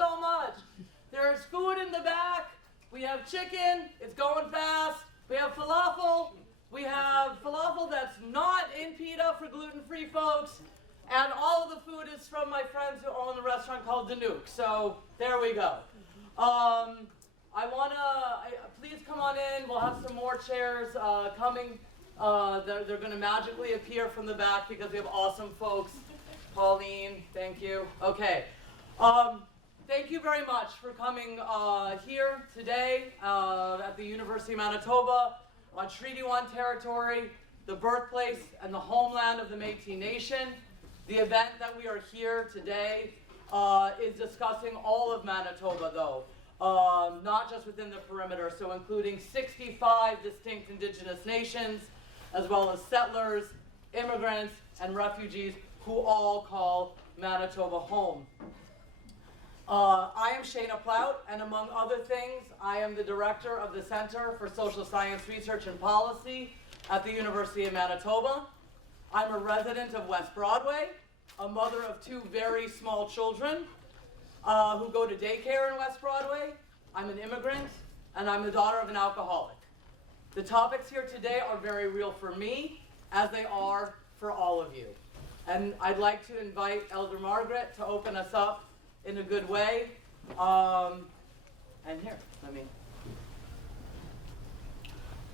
so much. There's food in the back. We have chicken. It's going fast. We have falafel. We have falafel that's not in pita for gluten-free folks. And all of the food is from my friends who own the restaurant called Danuk. So there we go. Please come on in. We'll have some more chairs coming. They're going to magically appear from the back because we have awesome folks. Pauline, thank you. Okay. Thank you very much for coming here today at the University of Manitoba on Treaty 1 territory, the birthplace and the homeland of the Métis Nation. The event that we are here today is discussing all of Manitoba, though, not just within the perimeter, so including 65 distinct Indigenous nations, as well as settlers, immigrants, and refugees who all call Manitoba home. I am Shayna Plout, and among other things, I am the director of the Center for Social Science Research and Policy at the University of Manitoba. I'm a resident of West Broadway, a mother of 2 very small children who go to daycare in West Broadway. I'm an immigrant, and I'm the daughter of an alcoholic. The topics here today are very real for me, as they are for all of you. And I'd like to invite Elder Margaret to open us up in a good way. And here, let me.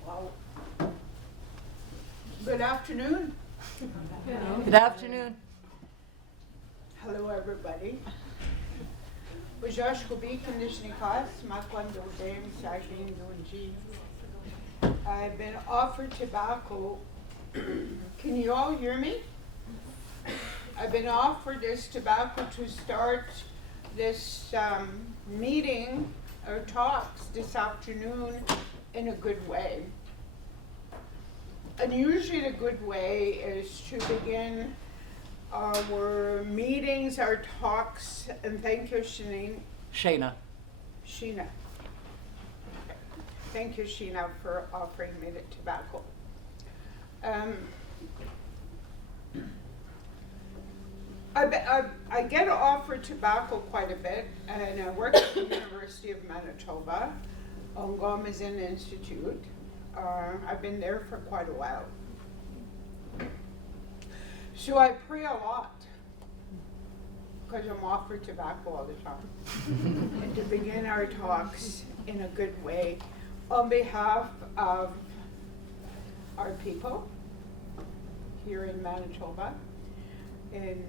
Wow. Good afternoon. Good afternoon. Hello, everybody. I've been offered tobacco. Can you all hear me? I've been offered this tobacco to start this meeting or talks this afternoon in a good way. And usually the good way is to begin our meetings, our talks, and thank you, Shayna. Sheena. Thank you, Sheena, for offering me the tobacco. I get offered tobacco quite a bit, and I work at the University of Manitoba, Ongomiizwin Institute. I've been there for quite a while. So I pray a lot, because I'm offered tobacco all the time. And to begin our talks in a good way, on behalf of our people here in Manitoba, in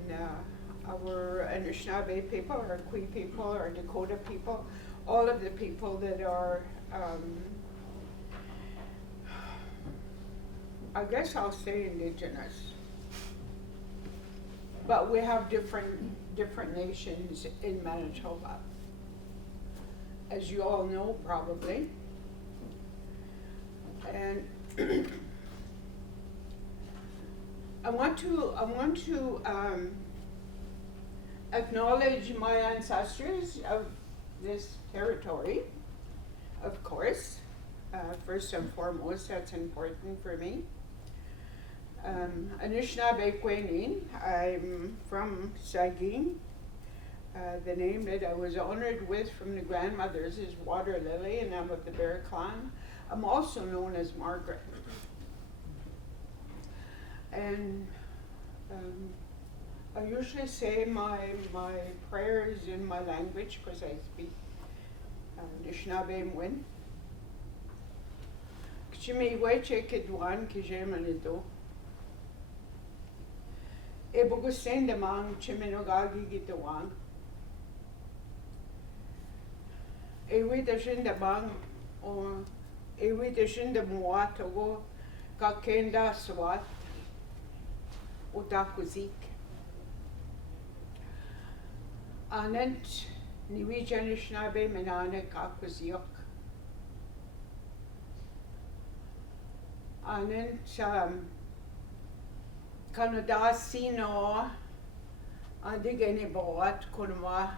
our Anishinaabe people, our Cree people, our Dakota people, all of the people that are, I guess I'll say Indigenous. But we have different nations in Manitoba, as you all know probably. And I want to acknowledge my ancestors of this territory, of course. First and foremost, that's important for me. Anishinaabe Kwenin, I'm from Sagin. The name that I was honored with from the grandmothers is Water Lily, and I'm of the Bear Clan. I'm also known as Margaret. And I usually say my prayers in my language, because I speak Ongomiizwin. K'chimiweche kedwan kijemanido. Ebogusendamang chiminogagi gitawang. Ewidashindamang or Ewidashindamuatogo kakenda swat utakuzik. Anent niwijanishnabe menane kakuziok. Anent Canada sino andigeni boat kunwa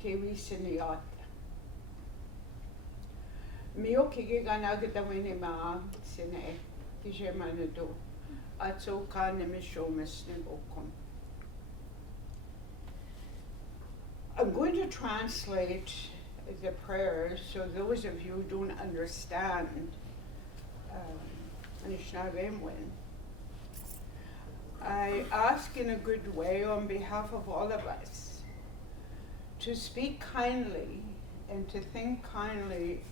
kewi siniot. Mio kige ganagita winima sine kijemanado atso kanemishomis negokom. I'm going to to translate the prayer, so those of you who don't understand Ongomiizwin, I ask in a good way on behalf of all of us to speak kindly and to think kindly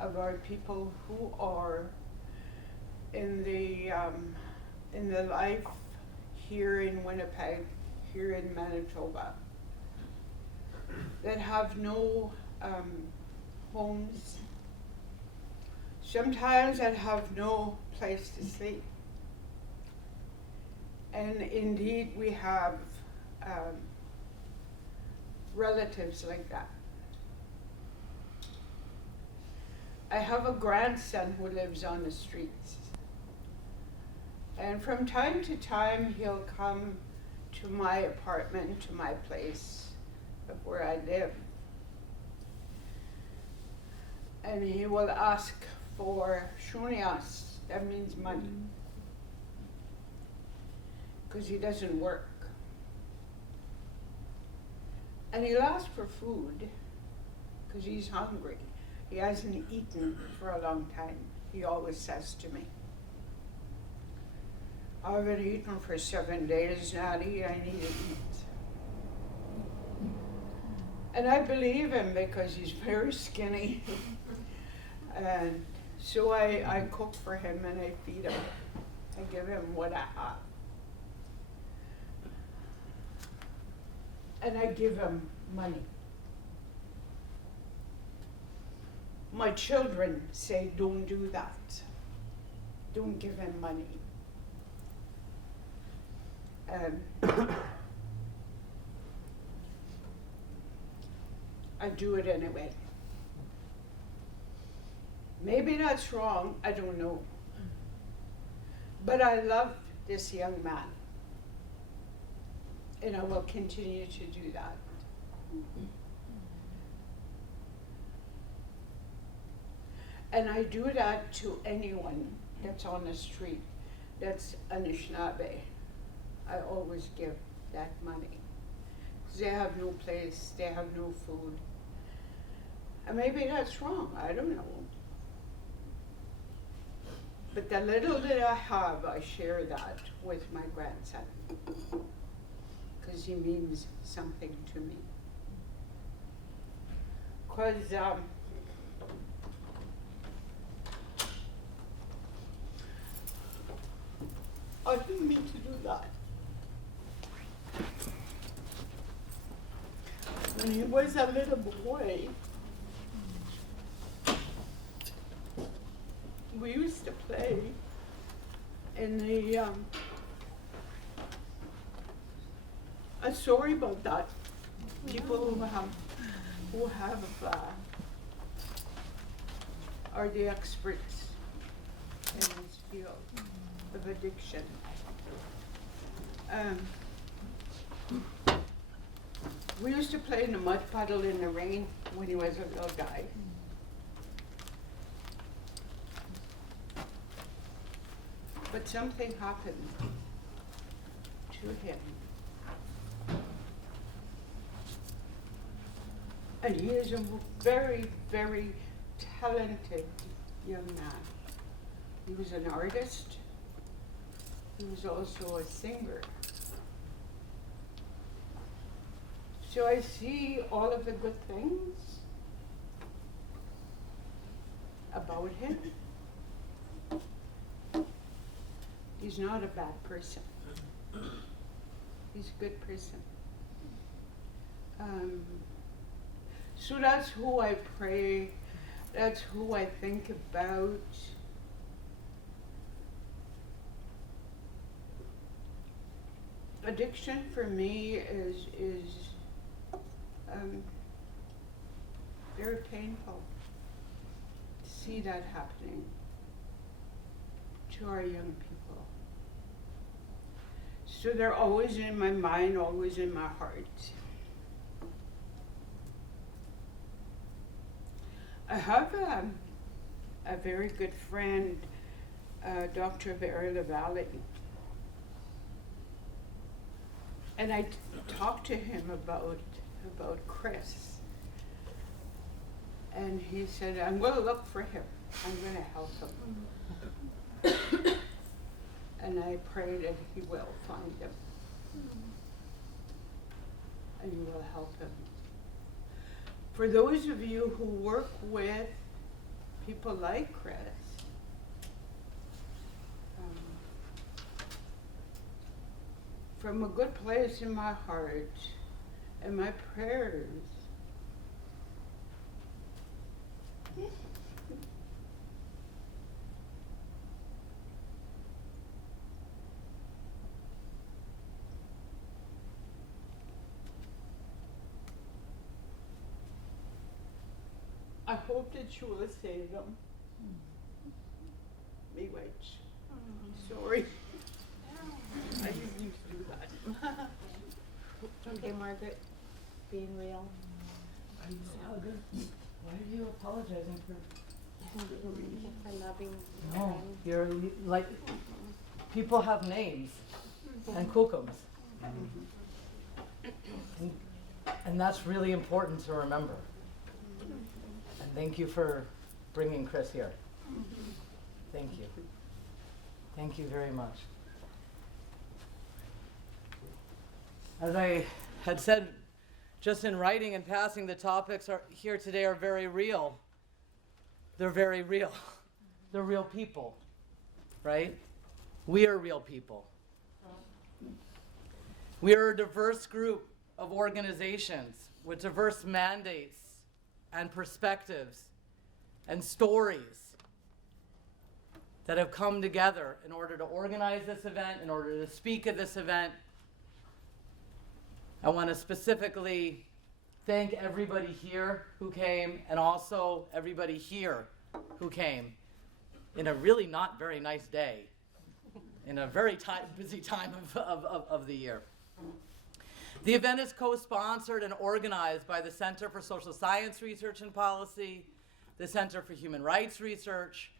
of our people who are in the life here in Winnipeg, here in Manitoba, that have no homes, sometimes that have no place to sleep. And indeed we have relatives like that. I have a grandson who lives on the streets. And from time to time he'll come to my apartment, to my place of where I live. And he will ask for shunias, that means money. Because he doesn't work. And he'll ask for food because he's hungry. He hasn't eaten for a long time, he always says to me. I haven't eaten for 7 days, Natty, I need to eat. And I believe him because he's very skinny. And so I cook for him and I feed him. I give him what I have. And I give him money. My children say, don't do that. Don't give him money. I do it anyway. Maybe that's wrong, I don't know. But I love this young man. And I will continue to do that. And I do that to anyone that's on the street, that's Anishinaabe. I always give that money. Because they have no place, they have no food. And maybe that's wrong, I don't know. But the little that I have, I share that with my grandson. Because he means something to me. Because I didn't mean to do that. When he was a little boy, we used to play in the I'm sorry about that. People who have are the experts in this field of addiction. We used to play in the mud puddle in the rain when he was a little guy. But something happened to him. And he is a very, very talented young man. He was an artist. He was also a singer. So I see all of the good things about him. He's not a bad person. He's a good person. So that's who I pray, that's who I think about. Addiction for me is very painful to see that happening to our young people. So they're always in my mind, always in my heart. I have a very good friend, Dr. Barry LaValle. And I talked to him about about Chris. And he said, I'm going to look for him. I'm going to help him. And I pray that he will find him. And you will help him. For those of you who work with people like Chris, from a good place in my heart and my prayers, I hope that you will save them. Me wait. Sorry. I didn't used to do that. Okay, Margaret, being real. Why are you apologizing for? For loving. No, you're like, people have names and kukums. And that's really important to remember. And thank you for bringing Chris here. Thank you. Thank you very much. As I had said, just in writing and passing, the topics here today are very real. They're very real. They're real people, right? We are real people. We are a diverse group of organizations with diverse mandates and perspectives and stories that have come together in order to organize this event, in order to speak at this event. I want to specifically thank everybody here who came, and also everybody here who came in a really not very nice day, in a very busy time of the year. The event is co-sponsored and organized by the Center for Social Science Research and Policy, the Center for Human Rights Research,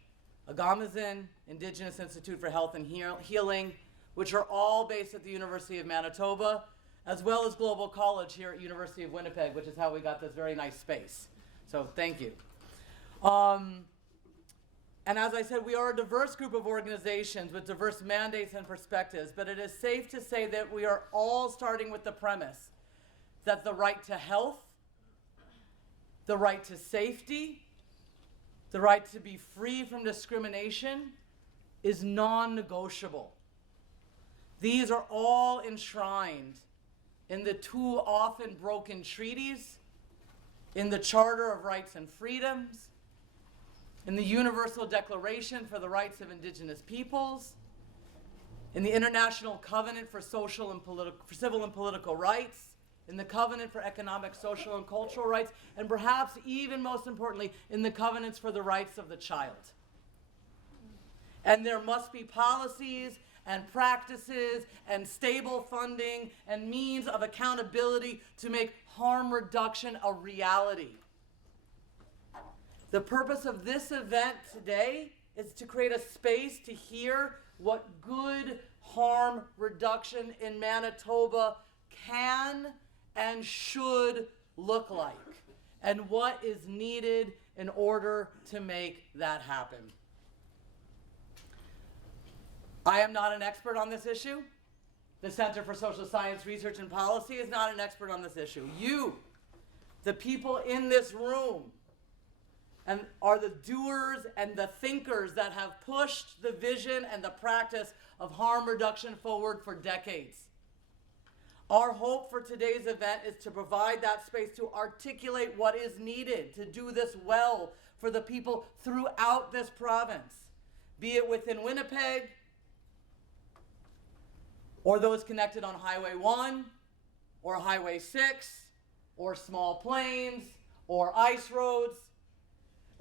Ongomiizwin, Indigenous Institute for Health and Healing, which are all based at the University of Manitoba, as well as Global College here at University of Winnipeg, which is how we got this very nice space. So thank you. And as I said, we are a diverse group of organizations with diverse mandates and perspectives, but it is safe to say that we are all starting with the premise that the right to health, the right to safety, the right to be free from discrimination is non-negotiable. These are all enshrined in the too often broken treaties, in the Charter of Rights and Freedoms, in the Universal Declaration for the Rights of Indigenous Peoples, in the International Covenant for Civil and Political Rights, in the Covenant for Economic, Social, and Cultural Rights, and perhaps even most importantly, in the Covenants for the Rights of the Child. And there must be policies and practices and stable funding and means of accountability to make harm reduction a reality. The purpose of this event today is to create a space to hear what good harm reduction in Manitoba can and should look like, and what is needed in order to make that happen. I am not an expert on this issue. The Center for Social Science Research and Policy is not an expert on this issue. You, the people in this room, and are the doers and the thinkers that have pushed the vision and the practice of harm reduction forward for decades. Our hope for today's event is to provide that space to articulate what is needed to do this well for the people throughout this province, be it within Winnipeg, or those connected on Highway 1, or Highway 6, or Small Plains, or ice roads.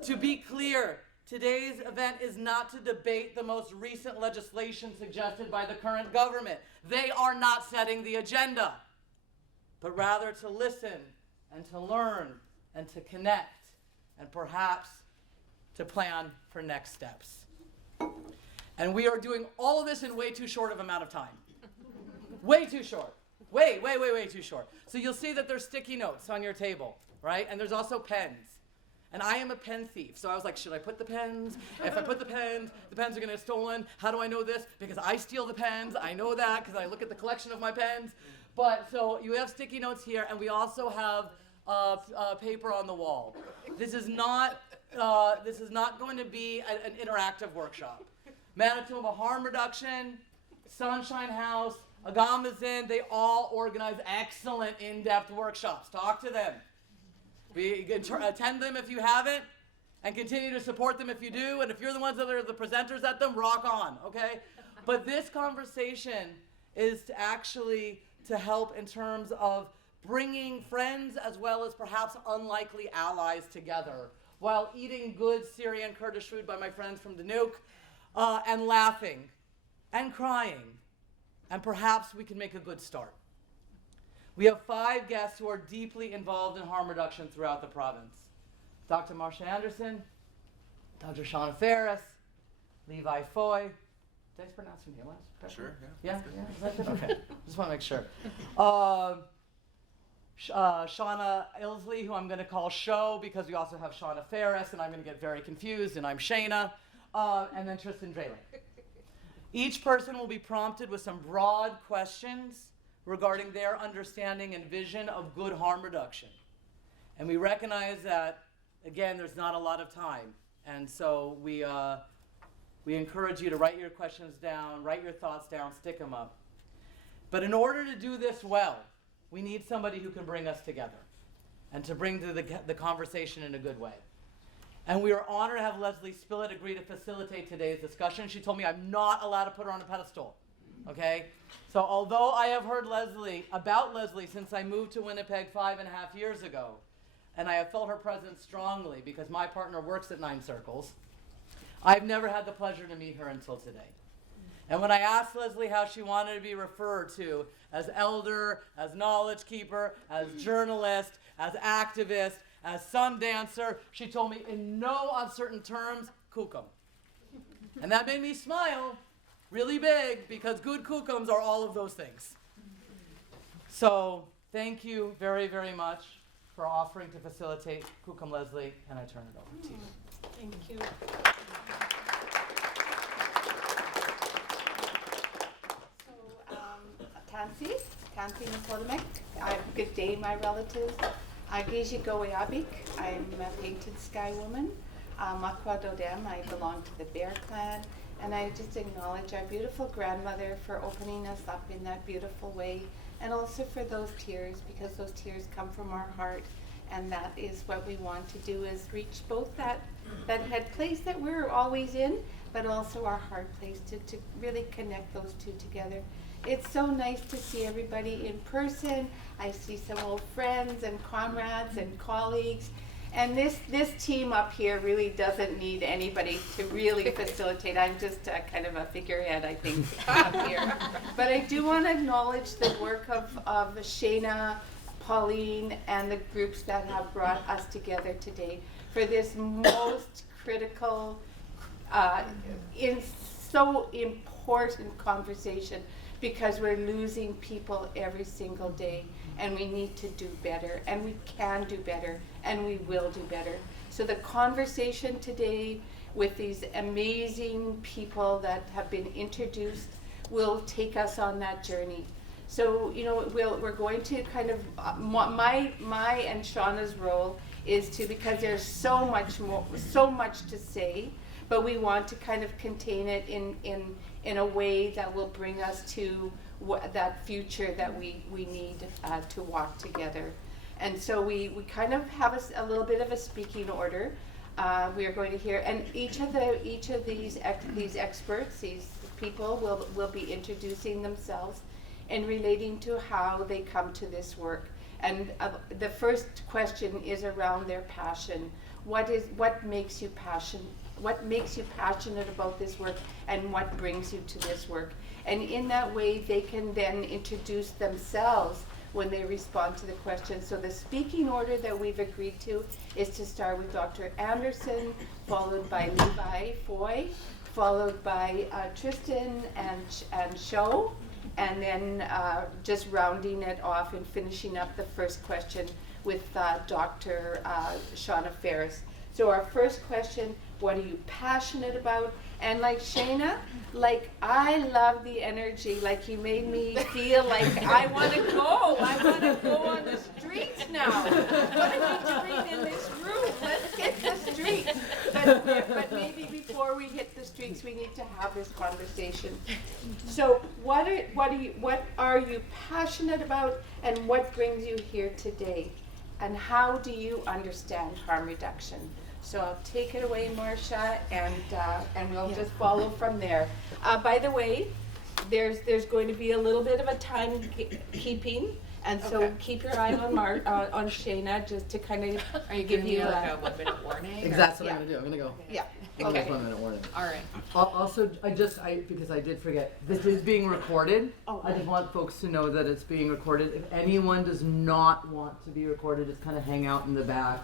To be clear, today's event is not to debate the most recent legislation suggested by the current government. They are not setting the agenda, but rather to listen and to learn and to connect and perhaps to plan for next steps. And we are doing all of this in way too short of amount of time. Way too short. way too short. So you'll see that there's sticky notes on your table, right? And there's also pens. And I am a pen thief, so I was like, should I put the pens? If I put the pens are gonna get stolen. How do I know this? Because I steal the pens. I know that because I look at the collection of my pens. But so you have sticky notes here, and we also have paper on the wall. This is not going to be an interactive workshop. Manitoba Harm Reduction, Sunshine House, Ongomiizwin, they all organize excellent in-depth workshops. Talk to them. We attend them if you haven't, and continue to support them if you do. And if you're the ones that are the presenters at them, rock on, okay? But this conversation is to help in terms of bringing friends as well as perhaps unlikely allies together while eating good Syrian Kurdish food by my friends from Danuk, and laughing and crying. And perhaps we can make a good start. We have 5 guests who are deeply involved in harm reduction throughout the province. Dr. Marcia Anderson, Dr. Shauna Ferris, Levi Foy. Did I pronounce your name last? Sure, Yeah? Is that good? Okay. Just want to make sure. Shauna Ilsley, who I'm going to call Sho because we also have Shauna Ferris, and I'm going to get very confused, and I'm Shayna. And then Tristan Draylick. Each person will be prompted with some broad questions regarding their understanding and vision of good harm reduction. And we recognize that, again, there's not a lot of time. And so we encourage you to write your questions down, write your thoughts down, stick them up. But in order to do this well, we need somebody who can bring us together and to bring the conversation in a good way. And we are honored to have Leslie Spillett agree to facilitate today's discussion. She told me I'm not allowed to put her on a pedestal, okay? So although I have heard about Leslie since I moved to Winnipeg 5.5 years ago, and I have felt her presence strongly because my partner works at 9 Circles, I've never had the pleasure to meet her until today. And when I asked Leslie how she wanted to be referred to as elder, as knowledge keeper, as journalist, as activist, as sun dancer, she told me in no uncertain terms, kukum. And that made me smile really big because good kukums are all of those things. So thank you very, very much for offering to facilitate Kukum Leslie, and I turn it over to you. Thank you. So, Tansi Napolemek. Good day, my relatives. Agiji Goyabik. I'm a painted sky woman. Makwa Dodem. I belong to the Bear Clan. And I just acknowledge our beautiful grandmother for opening us up in that beautiful way. And also for those tears, because those tears come from our heart. And that is what we want to do, is reach both that head place that we're always in, but also our heart place to really connect those two together. It's so nice to see everybody in person. I see some old friends and comrades and colleagues. And this team up here really doesn't need anybody to really facilitate. I'm just kind of a figurehead, I think, up here. But I do want to acknowledge the work of Shayna, Pauline, and the groups that have brought us together today for this most critical, so important conversation, because we're losing people every single day, and we need to do better, and we can do better, and we will do better. So the conversation today with these amazing people that have been introduced will take us on that journey. So, we're going to kind of, my and Shauna's role is to, because there's so much to say, but we want to kind of contain it in a way that will bring us to that future that we need to walk together. And so we kind of have a little bit of a speaking order. We are going to hear, and each of these experts, these people will be introducing themselves and relating to how they come to this work. And the first question is around their passion. What makes you passionate? What makes you passionate about this work, and what brings you to this work? And in that way, they can then introduce themselves when they respond to the question. So the speaking order that we've agreed to is to start with Dr. Anderson, followed by Levi Foy, followed by Tristan and Sho, and then just rounding it off and finishing up the first question with Dr. Shauna Ferris. So our first question, what are you passionate about? And like Shayna, like I love the energy, like you made me feel like I want to go on the streets now. What are we doing in this room? Let's hit the streets. But maybe before we hit the streets, we need to have this conversation. So what are you passionate about, and what brings you here today? And how do you understand harm reduction? So I'll take it away, Marcia, and we'll just follow from there. By the way, there's going to be a little bit of a time keeping, and so keep your eye on Shayna, just to kind of give you like a 1 minute warning? Exactly what I'm gonna do. I'm gonna go. Yeah. Okay. Okay. 1 minute warning. All right. Also, because I did forget, this is being recorded. Oh, I just want folks to know that it's being recorded. If anyone does not want to be recorded, just kind of hang out in the back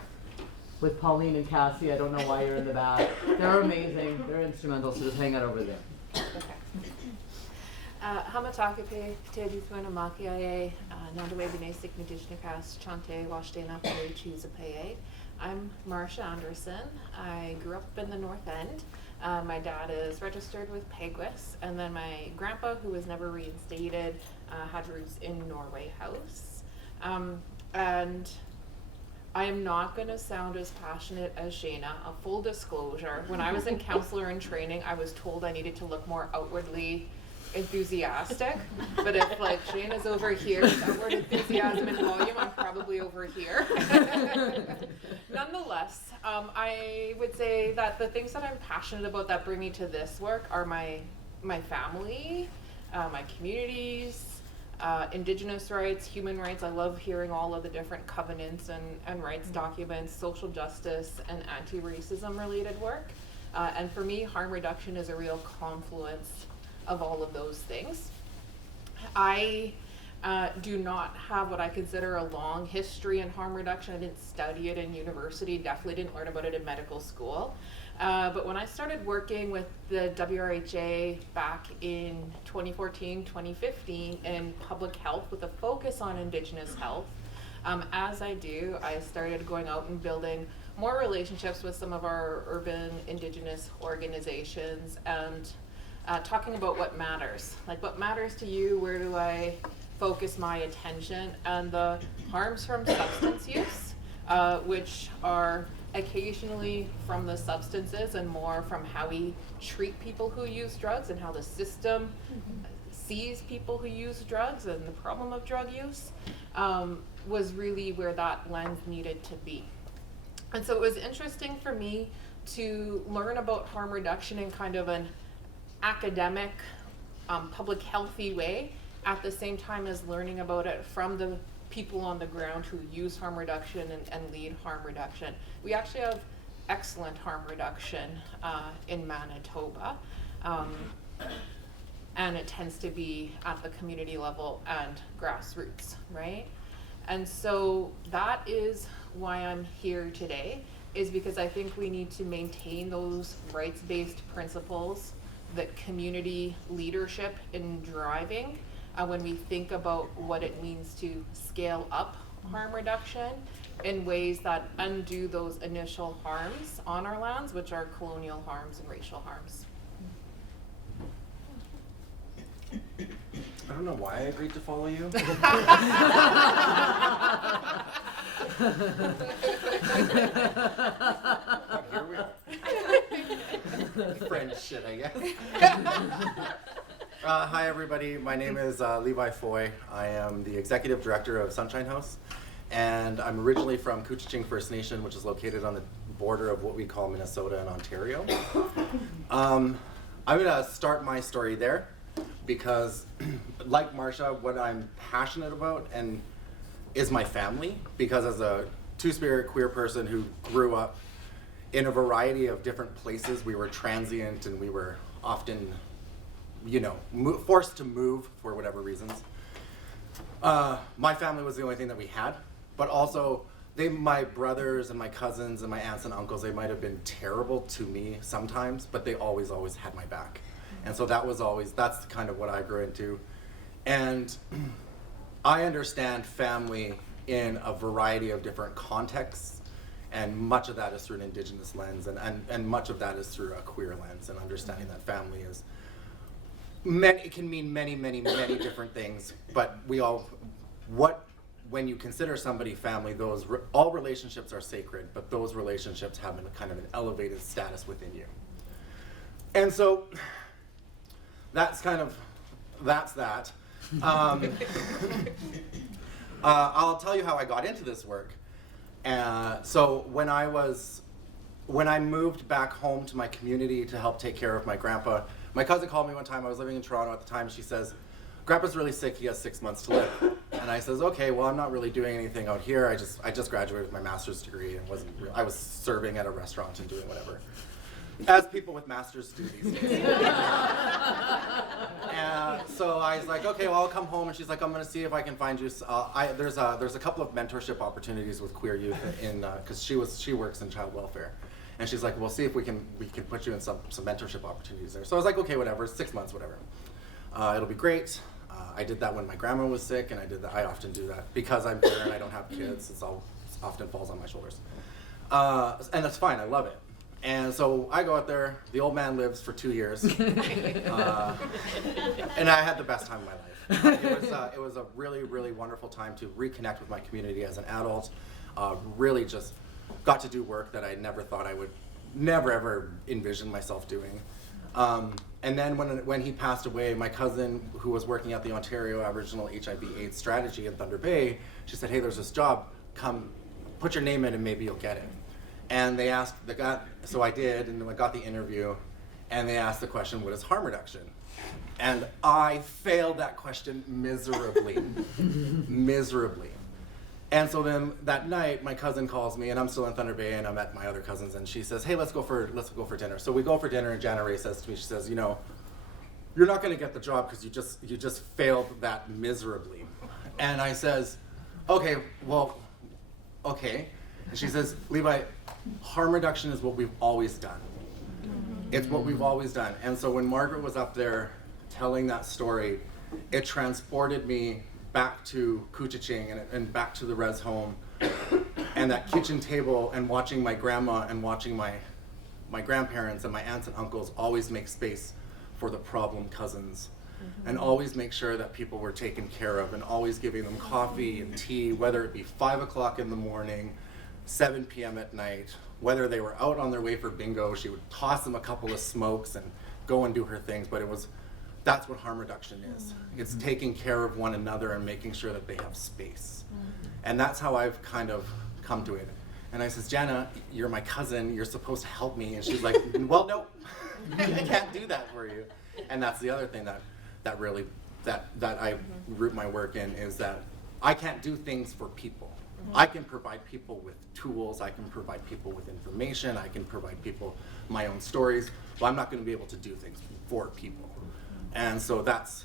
with Pauline and Cassie. I don't know why you're in the back. They're amazing. They're instrumental, so just hang out over there. Hamatakape, Tedithwin, Amakiae, Nandawe Benesik, Nidishnikas, Chante, Washtena, Pei, Chuzapaye. I'm Marcia Anderson. I grew up in the North End. My dad is registered with Peguis, and then my grandpa, who was never reinstated, had roots in Norway House. And I am not going to sound as passionate as Shayna. A full disclosure, when I was in counselor in training, I was told I needed to look more outwardly enthusiastic. But if like Shayna's over here with outward enthusiasm and volume, I'm probably over here. Nonetheless, I would say that the things that I'm passionate about that bring me to this work are my family, my communities, Indigenous rights, human rights. I love hearing all of the different covenants and rights documents, social justice, and anti-racism related work. And for me, harm reduction is a real confluence of all of those things. I do not have what I consider a long history in harm reduction. I didn't study it in university, definitely didn't learn about it in medical school. But when I started working with the WRHA back in 2014, 2015 in public health with a focus on Indigenous health, as I do, I started going out and building more relationships with some of our urban Indigenous organizations and talking about what matters. Like, what matters to you? Where do I focus my attention? And the harms from substance use, which are occasionally from the substances and more from how we treat people who use drugs and how the system sees people who use drugs and the problem of drug use, was really where that lens needed to be. And so it was interesting for me to learn about harm reduction in kind of an academic, public healthy way, at the same time as learning about it from the people on the ground who use harm reduction and lead harm reduction. We actually have excellent harm reduction in Manitoba, and it tends to be at the community level and grassroots, right? And so that is why I'm here today, is because I think we need to maintain those rights-based principles, that community leadership in driving, when we think about what it means to scale up harm reduction in ways that undo those initial harms on our lands, which are colonial harms and racial harms. I don't know why I agreed to follow you. But here we are. Friend shit, I guess. Hi everybody, my name is Levi Foy. I am the Executive Director of Sunshine House, and I'm originally from Couchiching First Nation, which is located on the border of what we call Minnesota and Ontario. I'm gonna start my story there because, like Marcia, what I'm passionate about and is my family, because as a two-spirit queer person who grew up in a variety of different places, we were transient and we were often, you know, forced to move for whatever reasons. My family was the only thing that we had, but also my brothers and my cousins and my aunts and uncles, they might have been terrible to me sometimes, but they always had my back. And so that's kind of what I grew into. And I understand family in a variety of different contexts, and much of that is through an Indigenous lens, and much of that is through a queer lens, and understanding that family is it can mean many, many, many different things, but when you consider somebody family, all relationships are sacred, but those relationships have kind of an elevated status within you. And so that's that. I'll tell you how I got into this work. So when I moved back home to my community to help take care of my grandpa, my cousin called me one time. I was living in Toronto at the time. She says, "Grandpa's really sick. He has 6 months to live." And I says, "Okay, well, I'm not really doing anything out here. I just graduated with my master's degree and I was serving at a restaurant and doing whatever, as people with masters do these days." And so I was like, "Okay, well, I'll come home." And she's like, "I'm going to see if I can find you. There's a couple of mentorship opportunities with queer youth because she works in child welfare." And she's like, "We'll see if we can put you in some mentorship opportunities there." So I was like, "Okay, whatever, 6 months, whatever. It'll be great." I did that when my grandma was sick, and I often do that because I'm queer and I don't have kids. It often falls on my shoulders, and that's fine. I love it. And so I go out there. The old man lives for 2 years, and I had the best time of my life. It was a really, really wonderful time to reconnect with my community as an adult. Really just got to do work that I never thought I would never ever envision myself doing. And then when he passed away, my cousin, who was working at the Ontario Aboriginal HIV/AIDS strategy in Thunder Bay, she said, "Hey, there's this job. Come, put your name in, and maybe you'll get it." And they asked so I did, and I got the interview, and they asked the question, "What is harm reduction?" And I failed that question miserably, miserably. And so then that night, my cousin calls me, and I'm still in Thunder Bay, and I'm at my other cousin's, and she says, "Hey, let's go for dinner." So we go for dinner, and Jana Ray says to me, she says, "You know, you're not going to get the job because you just failed that miserably." And I says, "Okay, well, okay." And she says, "Levi, harm reduction is what we've always done. It's what we've always done." And so when Margaret was up there telling that story, it transported me back to Couchiching and back to the res home and that kitchen table, and watching my grandma and watching my grandparents and my aunts and uncles always make space for the problem cousins, and always make sure that people were taken care of, and always giving them coffee and tea, whether it be 5 o'clock in the morning, 7 p.m. at night, whether they were out on their way for bingo. She would toss them a couple of smokes and go and do her things, but that's what harm reduction is. It's taking care of one another and making sure that they have space. And that's how I've kind of come to it. And I says, "Jana, you're my cousin, you're supposed to help me." And she's like, "Well, no, I can't do that for you." And that's the other thing that I root my work in, is that I can't do things for people. I can provide people with tools, I can provide people with information, I can provide people my own stories, but I'm not going to be able to do things for people. And so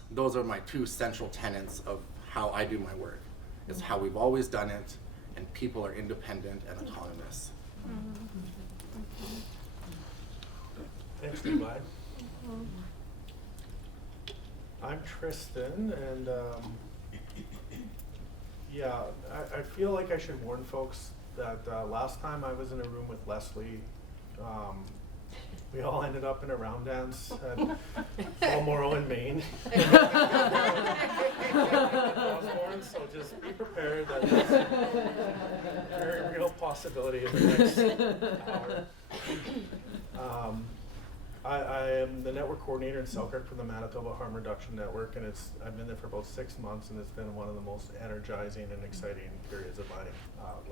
those are my two central tenets of how I do my work. It's how we've always done it, and people are independent and autonomous. Thanks, Levi. I'm Tristan, and I feel like I should warn folks that last time I was in a room with Leslie, we all ended up in a round dance at Balmoral in Maine. So just be prepared that there's a very real possibility in the next hour. I am the network coordinator in Selkirk for the Manitoba Harm Reduction Network, and I've been there for about 6 months, and it's been one of the most energizing and exciting periods of my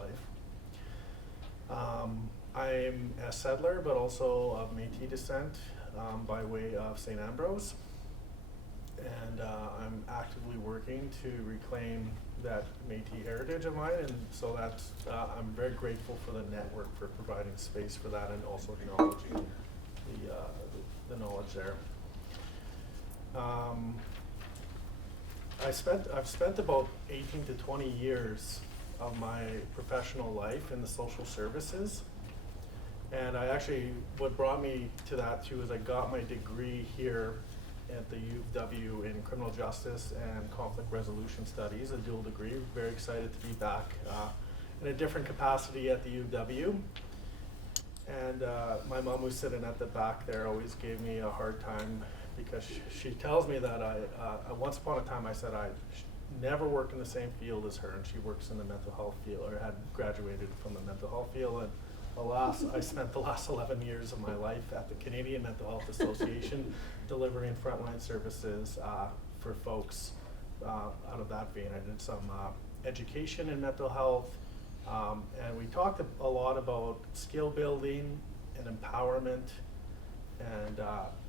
life. I'm a settler, but also of Métis descent by way of St. Ambrose, and I'm actively working to reclaim that Métis heritage of mine, and so I'm very grateful for the network for providing space for that, and also acknowledging the knowledge there. I've spent about 18 to 20 years of my professional life in the social services, and what brought me to that too is I got my degree here at the U of W in criminal justice and conflict resolution studies, a dual degree. Very excited to be back in a different capacity at the U of W. And my mom, who's sitting at the back there, always gave me a hard time because she tells me that once upon a time I said I never worked in the same field as her, and she works in the mental health field, or had graduated from the mental health field. And alas, I spent the last 11 years of my life at the Canadian Mental Health Association delivering frontline services for folks out of that vein. I did some education in mental health, and we talked a lot about skill building and empowerment and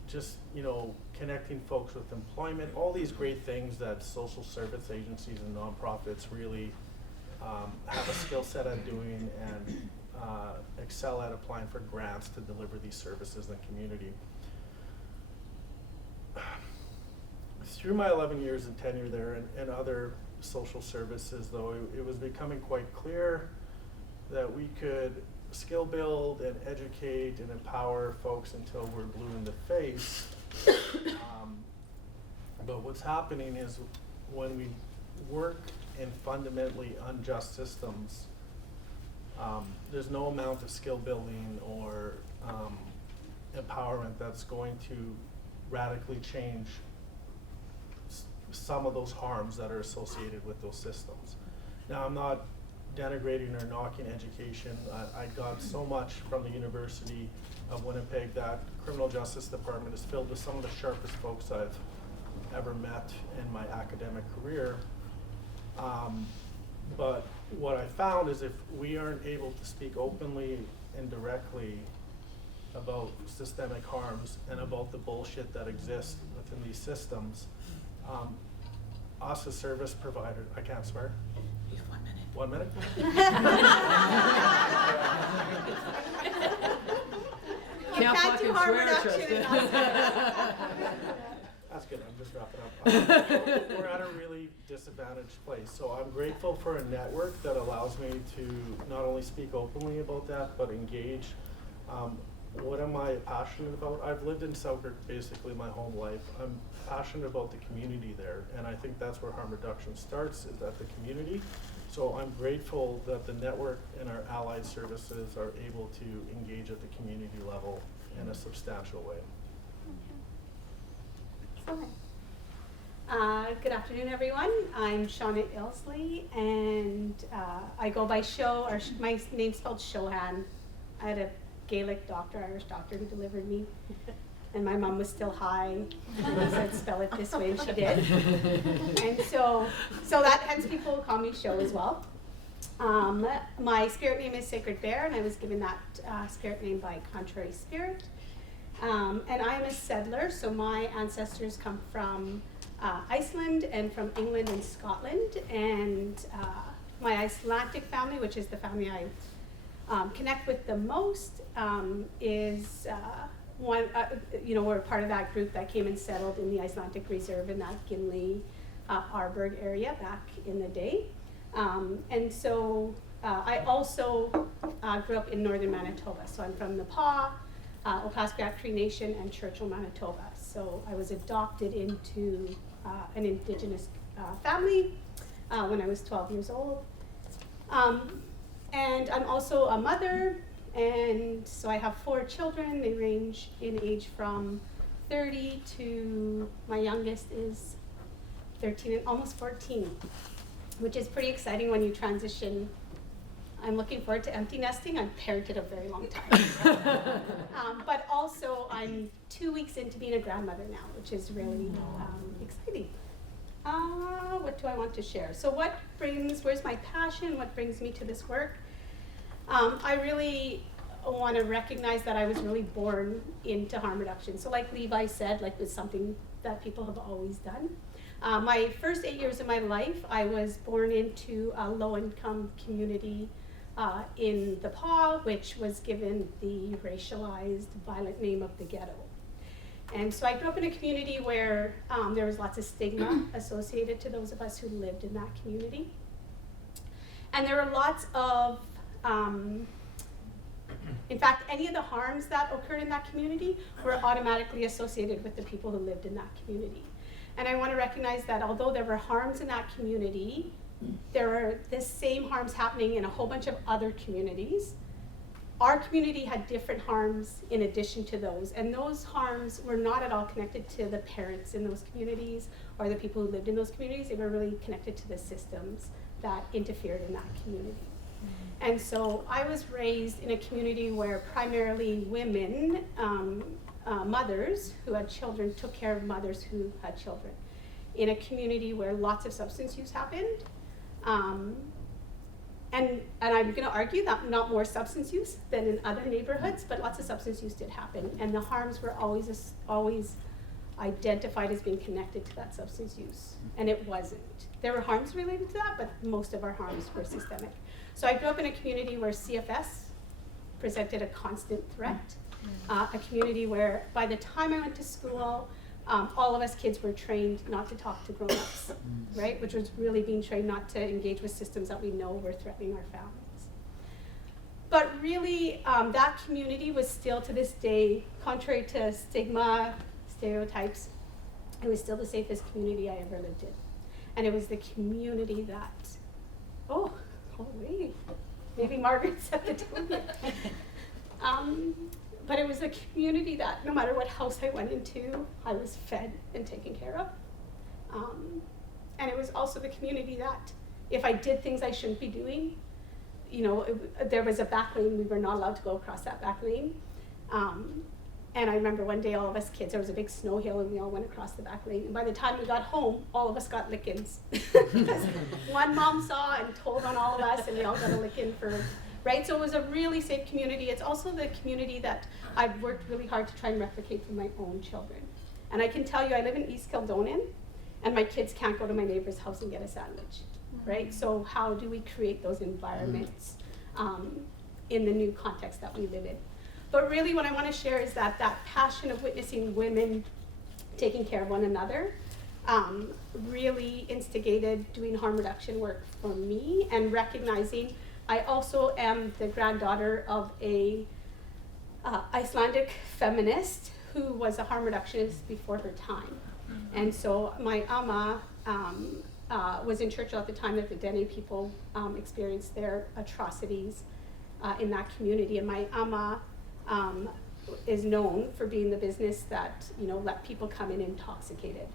just, you know, connecting folks with employment, all these great things that social service agencies and nonprofits really have a skill set at doing and excel at applying for grants to deliver these services in the community. Through my 11 years of tenure there and other social services, though, it was becoming quite clear that we could skill build and educate and empower folks until we're blue in the face. But what's happening is when we work in fundamentally unjust systems, there's no amount of skill building or empowerment that's going to radically change some of those harms that are associated with those systems. Now, I'm not denigrating or knocking education. I got so much from the University of Winnipeg. That criminal justice department is filled with some of the sharpest folks I've ever met in my academic career. But what I found is if we aren't able to speak openly and directly about systemic harms and about the bullshit that exists within these systems, us as service provider, I can't swear. You have 1 minute. 1 minute? Can't fucking swear, Tristan. That's good, I'm just wrapping up. We're at a really disadvantaged place, so I'm grateful for a network that allows me to not only speak openly about that, but engage. What am I passionate about? I've lived in Selkirk basically my whole life. I'm passionate about the community there, and I think that's where harm reduction starts, is at the community. So I'm grateful that the network and our allied services are able to engage at the community level in a substantial way. Good afternoon, everyone. I'm Shauna Ilsley, and I go by Sho, or my name's spelled Shohan. I had a Gaelic doctor, Irish doctor, who delivered me, and my mom was still high, and I said, spell it this way, and she did. And so that hence people call me Sho as well. My spirit name is Sacred Bear, and I was given that spirit name by Contrary Spirit. And I am a settler, so my ancestors come from Iceland and from England and Scotland, and my Icelandic family, which is the family I connect with the most, is we're part of that group that came and settled in the Icelandic Reserve in that Gimli, Arborg area back in the day. And so I also grew up in northern Manitoba, so I'm from the Paw, Okaskak Cree Nation, and Churchill, Manitoba. So I was adopted into an Indigenous family when I was 12 years old. And I'm also a mother, and so I have 4 children. They range in age from 30 to, my youngest is 13 and almost 14, which is pretty exciting when you transition. I'm looking forward to empty nesting. I've parented a very long time. But also I'm 2 weeks into being a grandmother now, which is really exciting. What do I want to share? So where's my passion? What brings me to this work? I really want to recognize that I was really born into harm reduction. So like Levi said, like it's something that people have always done. My first 8 years of my life, I was born into a low-income community in the Paw, which was given the racialized, violent name of the ghetto. And so I grew up in a community where there was lots of stigma associated to those of us who lived in that community. And there were lots of In fact, any of the harms that occurred in that community were automatically associated with the people who lived in that community. And I want to recognize that although there were harms in that community, there were the same harms happening in a whole bunch of other communities. Our community had different harms in addition to those, and those harms were not at all connected to the parents in those communities or the people who lived in those communities. They were really connected to the systems that interfered in that community. And so I was raised in a community where primarily women, mothers who had children, took care of mothers who had children. In a community where lots of substance use happened. And I'm going to argue that not more substance use than in other neighborhoods, but lots of substance use did happen. And the harms were always identified as being connected to that substance use. And it wasn't. There were harms related to that, but most of our harms were systemic. So I grew up in a community where CFS presented a constant threat. A community where by the time I went to school, all of us kids were trained not to talk to grown-ups, right? Which was really being trained not to engage with systems that we know were threatening our families. But really, that community was still to this day, contrary to stigma, stereotypes, it was still the safest community I ever lived in. And it was the community that, maybe Margaret's at the table. But it was a community that no matter what house I went into, I was fed and taken care of. And it was also the community that if I did things I shouldn't be doing, there was a back lane, we were not allowed to go across that back lane. And I remember one day all of us kids, there was a big snow hill and we all went across the back lane. And by the time we got home, all of us got lickings. Because one mom saw and told on all of us and we all got a licking for, right? So it was a really safe community. It's also the community that I've worked really hard to try and replicate for my own children. And I can tell you, I live in East Kildonan and my kids can't go to my neighbor's house and get a sandwich, right? So how do we create those environments in the new context that we live in? But really what I want to share is that passion of witnessing women taking care of one another really instigated doing harm reduction work for me and recognizing I also am the granddaughter of a Icelandic feminist who was a harm reductionist before her time. And so my ama was in Churchill at the time that the Dene people experienced their atrocities in that community. And my ama is known for being the business that let people come in intoxicated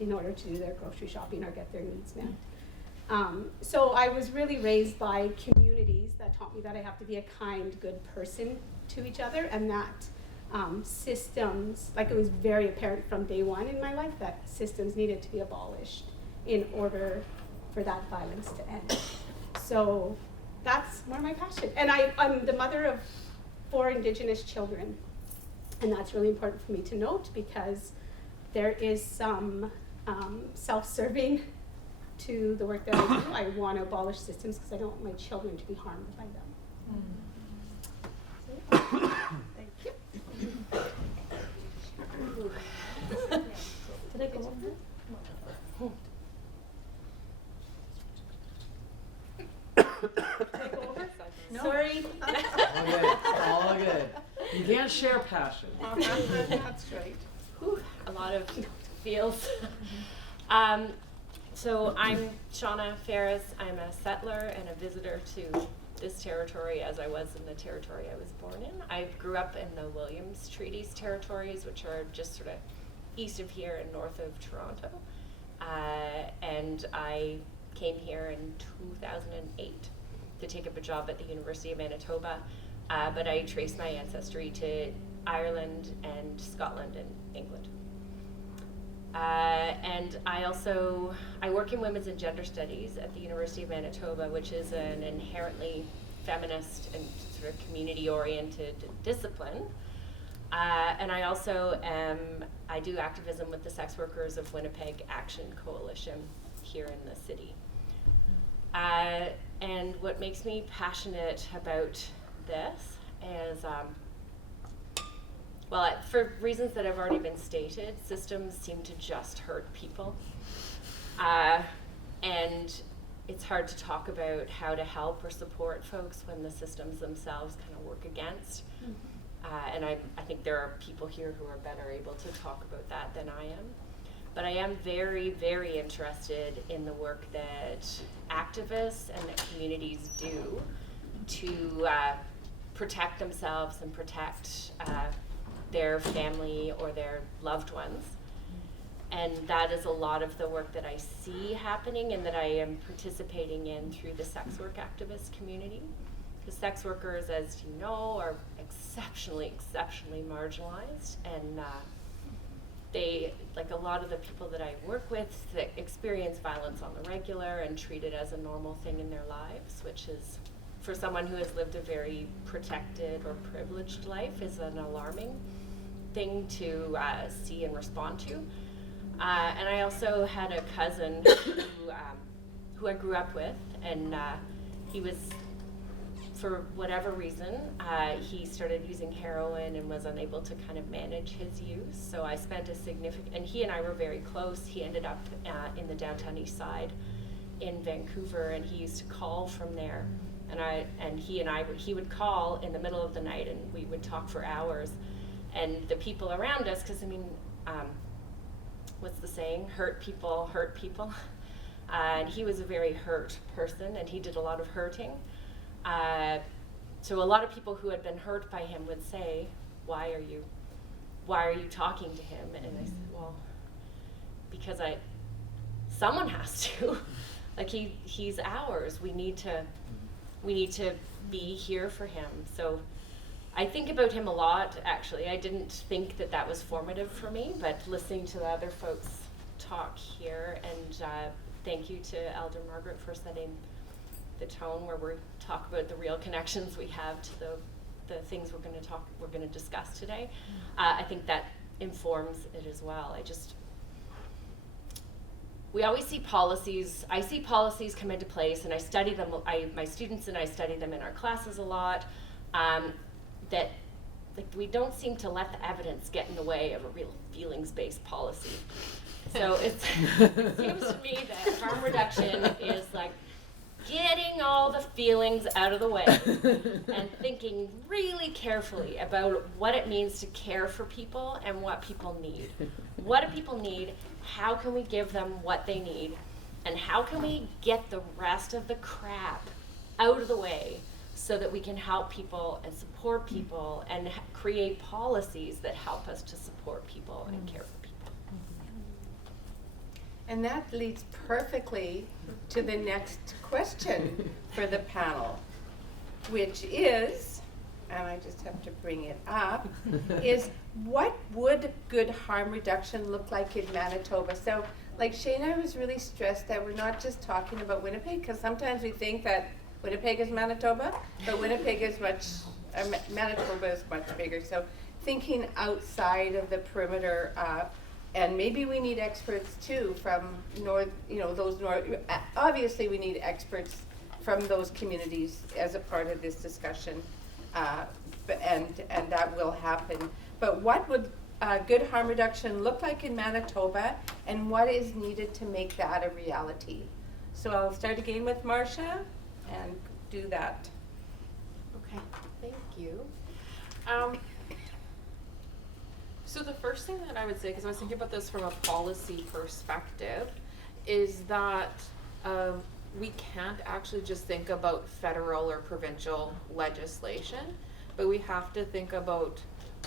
in order to do their grocery shopping or get their needs met. So I was really raised by communities that taught me that I have to be a kind, good person to each other, and that systems, like it was very apparent from day one in my life that systems needed to be abolished in order for that violence to end. So that's more my passion. And I'm the mother of 4 Indigenous children, and that's really important for me to note because there is some self-serving to the work that I do. I want to abolish systems because I don't want my children to be harmed by them. Thank you. Did I go over? Did I go over? No. Sorry. All good. You can't share passion. That's right. Whew, a lot of feels. So I'm Shauna Ferris. I'm a settler and a visitor to this territory as I was in the territory I was born in. I grew up in the Williams Treaties territories, which are just sort of east of here and north of Toronto. And I came here in 2008 to take up a job at the University of Manitoba, but I traced my ancestry to Ireland and Scotland and England. And I work in women's and gender studies at the University of Manitoba, which is an inherently feminist and sort of community-oriented discipline. And I also I do activism with the Sex Workers of Winnipeg Action Coalition here in the city. And what makes me passionate about this is, for reasons that have already been stated, systems seem to just hurt people. And it's hard to talk about how to help or support folks when the systems themselves kind of work against. And I think there are people here who are better able to talk about that than I am. But I am very, very interested in the work that activists and that communities do to protect themselves and protect their family or their loved ones. And that is a lot of the work that I see happening and that I am participating in through the sex work activist community. Because sex workers, as you know, are exceptionally marginalized, and they, like a lot of the people that I work with, that experience violence on the regular and treat it as a normal thing in their lives, which is, for someone who has lived a very protected or privileged life, is an alarming thing to see and respond to. And I also had a cousin who I grew up with, and he was, for whatever reason, he started using heroin and was unable to kind of manage his use. So I spent a significant, and he and I were very close. He ended up in the downtown east side in Vancouver, and he used to call from there. And he would call in the middle of the night, and we would talk for hours. And the people around us, because I mean, what's the saying? Hurt people hurt people. And he was a very hurt person, and he did a lot of hurting. So a lot of people who had been hurt by him would say, why are you talking to him? And I said, well, because someone has to. Like he's ours. We need to be here for him. So I think about him a lot, actually. I didn't think that was formative for me, but listening to the other folks talk here, and thank you to Elder Margaret for setting the tone where we talk about the real connections we have to the things we're going to discuss today. I think that informs it as well. We always see policies. I see policies come into place, and I study them. My students and I study them in our classes a lot. That we don't seem to let the evidence get in the way of a real feelings-based policy. So it seems to me that harm reduction is like getting all the feelings out of the way and thinking really carefully about what it means to care for people and what people need. What do people need? How can we give them what they need? And how can we get the rest of the crap out of the way so that we can help people and support people and create policies that help us to support people and care for people. And that leads perfectly to the next question for the panel, which is, and I just have to bring it up, is what would good harm reduction look like in Manitoba? So, like Shayna was really stressed that we're not just talking about Winnipeg, because sometimes we think that Winnipeg is Manitoba, but Winnipeg is Manitoba is much bigger. So thinking outside of the perimeter, and maybe we need experts too from obviously we need experts from those communities as a part of this discussion, and that will happen. But what would good harm reduction look like in Manitoba, and what is needed to make that a reality? So I'll start again with Marcia and do that. Okay, thank you. So the first thing that I would say, because I was thinking about this from a policy perspective, is that we can't actually just think about federal or provincial legislation, but we have to think about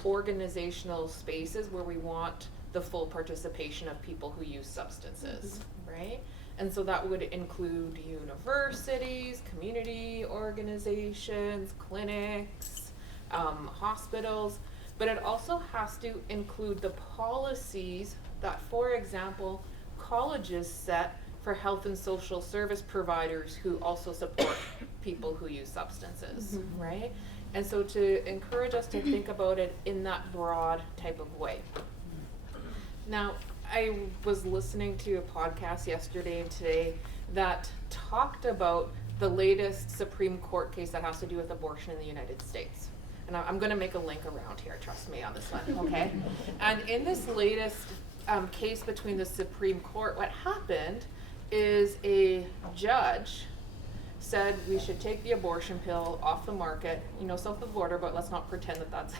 organizational spaces where we want the full participation of people who use substances, right? And so that would include universities, community organizations, clinics, hospitals, but it also has to include the policies that, for example, colleges set for health and social service providers who also support people who use substances, right? And so to encourage us to think about it in that broad type of way. Now, I was listening to a podcast yesterday and today that talked about the latest Supreme Court case that has to do with abortion in the United States. And I'm going to make a link around here, trust me on this one, okay? And in this latest case between the Supreme Court, what happened is a judge said we should take the abortion pill off the market, south of the border, but let's not pretend that that's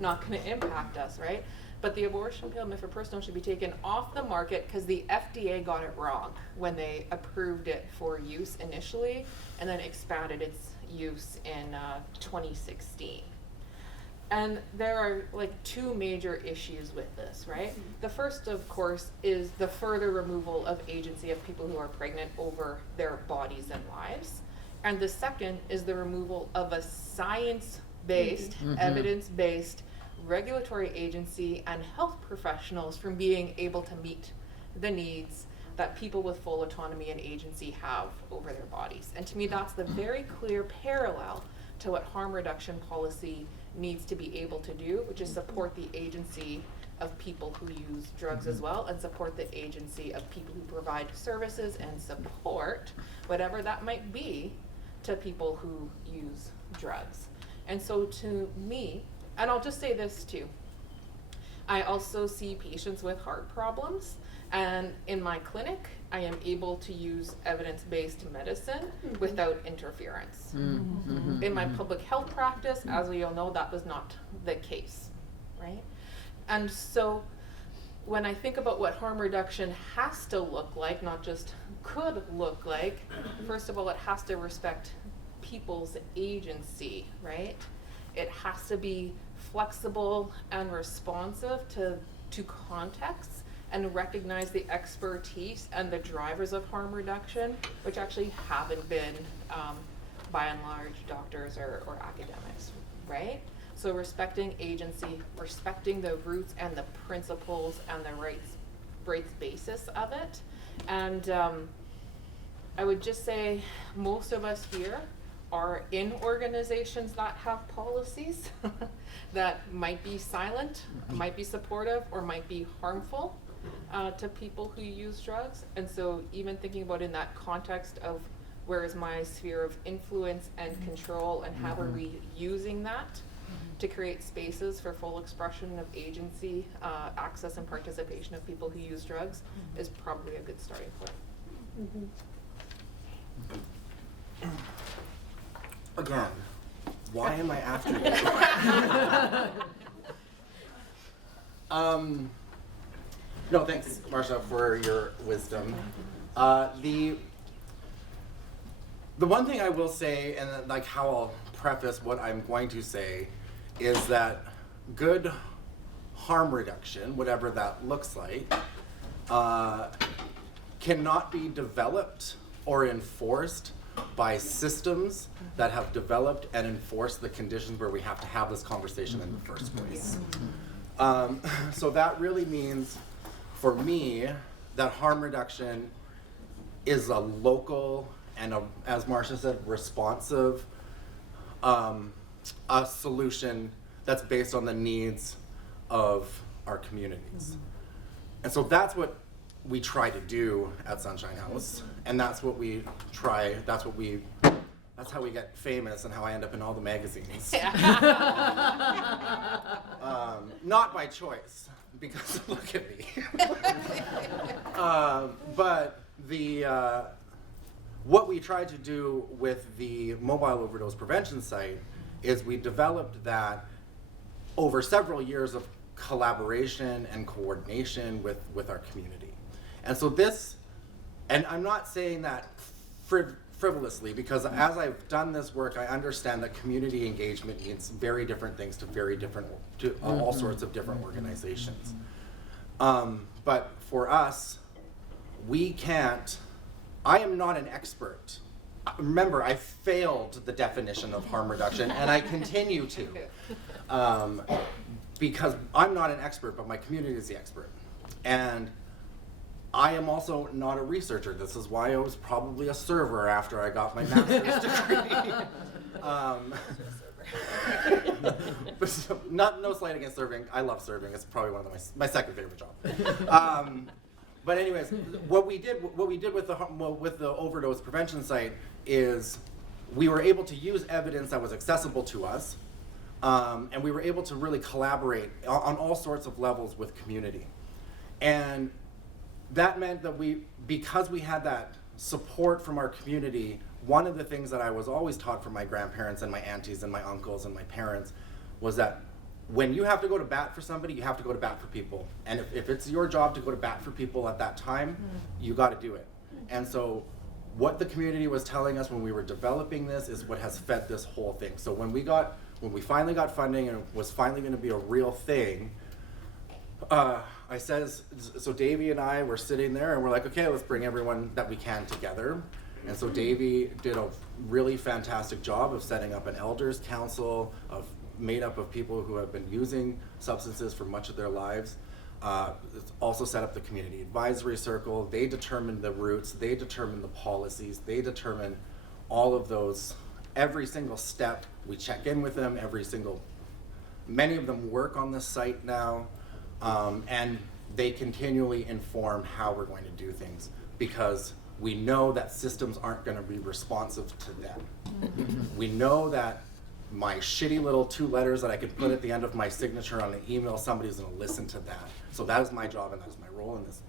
not going to impact us, right? But the abortion pill, mifepristone, should be taken off the market because the FDA got it wrong when they approved it for use initially and then expanded its use in 2016. And there are like two major issues with this, right? The first, of course, is the further removal of agency of people who are pregnant over their bodies and lives. And the second is the removal of a science-based, evidence-based regulatory agency and health professionals from being able to meet the needs that people with full autonomy and agency have over their bodies. And to me, that's the very clear parallel to what harm reduction policy needs to be able to do, which is support the agency of people who use drugs as well, and support the agency of people who provide services and support, whatever that might be, to people who use drugs. And so to me, and I'll just say this too, I also see patients with heart problems, and in my clinic, I am able to use evidence-based medicine without interference. In my public health practice, as we all know, that was not the case, right? And so when I think about what harm reduction has to look like, not just could look like, first of all, it has to respect people's agency, right? It has to be flexible and responsive to contexts and recognize the expertise and the drivers of harm reduction, which actually haven't been, by and large, doctors or academics, right? So respecting agency, respecting the roots and the principles and the rights basis of it. And I would just say most of us here are in organizations that have policies that might be silent, might be supportive, or might be harmful to people who use drugs. And so even thinking about in that context of where is my sphere of influence and control, and how are we using that to create spaces for full expression of agency, access and participation of people who use drugs, is probably a good starting point. Again, why am I after you? No, thanks, Marcia, for your wisdom. The one thing I will say, and like how I'll preface what I'm going to say, is that good harm reduction, whatever that looks like, cannot be developed or enforced by systems that have developed and enforced the conditions where we have to have this conversation in the first place. So that really means, for me, that harm reduction is a local and, as Marcia said, responsive a solution that's based on the needs of our communities. And so that's what we try to do at Sunshine House, and that's what we try, that's how we get famous and how I end up in all the magazines. Not by choice, because look at me. But what we tried to do with the mobile overdose prevention site is we developed that over several years of collaboration and coordination with our community. And so this, and I'm not saying that frivolously, because as I've done this work, I understand that community engagement means very different things to all sorts of different organizations. But for us, I am not an expert. Remember, I failed the definition of harm reduction, and I continue to. Because I'm not an expert, but my community is the expert. And I am also not a researcher. This is why I was probably a server after I got my master's degree. But so, no slight against serving. I love serving. It's probably one of my second favorite job. But anyways, what we did with the overdose prevention site is we were able to use evidence that was accessible to us, and we were able to really collaborate on all sorts of levels with community. And that meant that because we had that support from our community, one of the things that I was always taught from my grandparents and my aunties and my uncles and my parents was that when you have to go to bat for somebody, you have to go to bat for people. And if it's your job to go to bat for people at that time, you got to do it. And so what the community was telling us when we were developing this is what has fed this whole thing. So when we finally got funding and it was finally going to be a real thing, so Davey and I were sitting there and we're like, okay, let's bring everyone that we can together. And so Davey did a really fantastic job of setting up an elders council made up of people who have been using substances for much of their lives. Also set up the community advisory circle. They determined the routes, they determined the policies, they determined all of those, every single step. We check in with them, many of them work on the site now, and they continually inform how we're going to do things, because we know that systems aren't going to be responsive to them. We know that my shitty little 2 letters that I could put at the end of my signature on an email, somebody's going to listen to that. So that is my job and that is my role in this.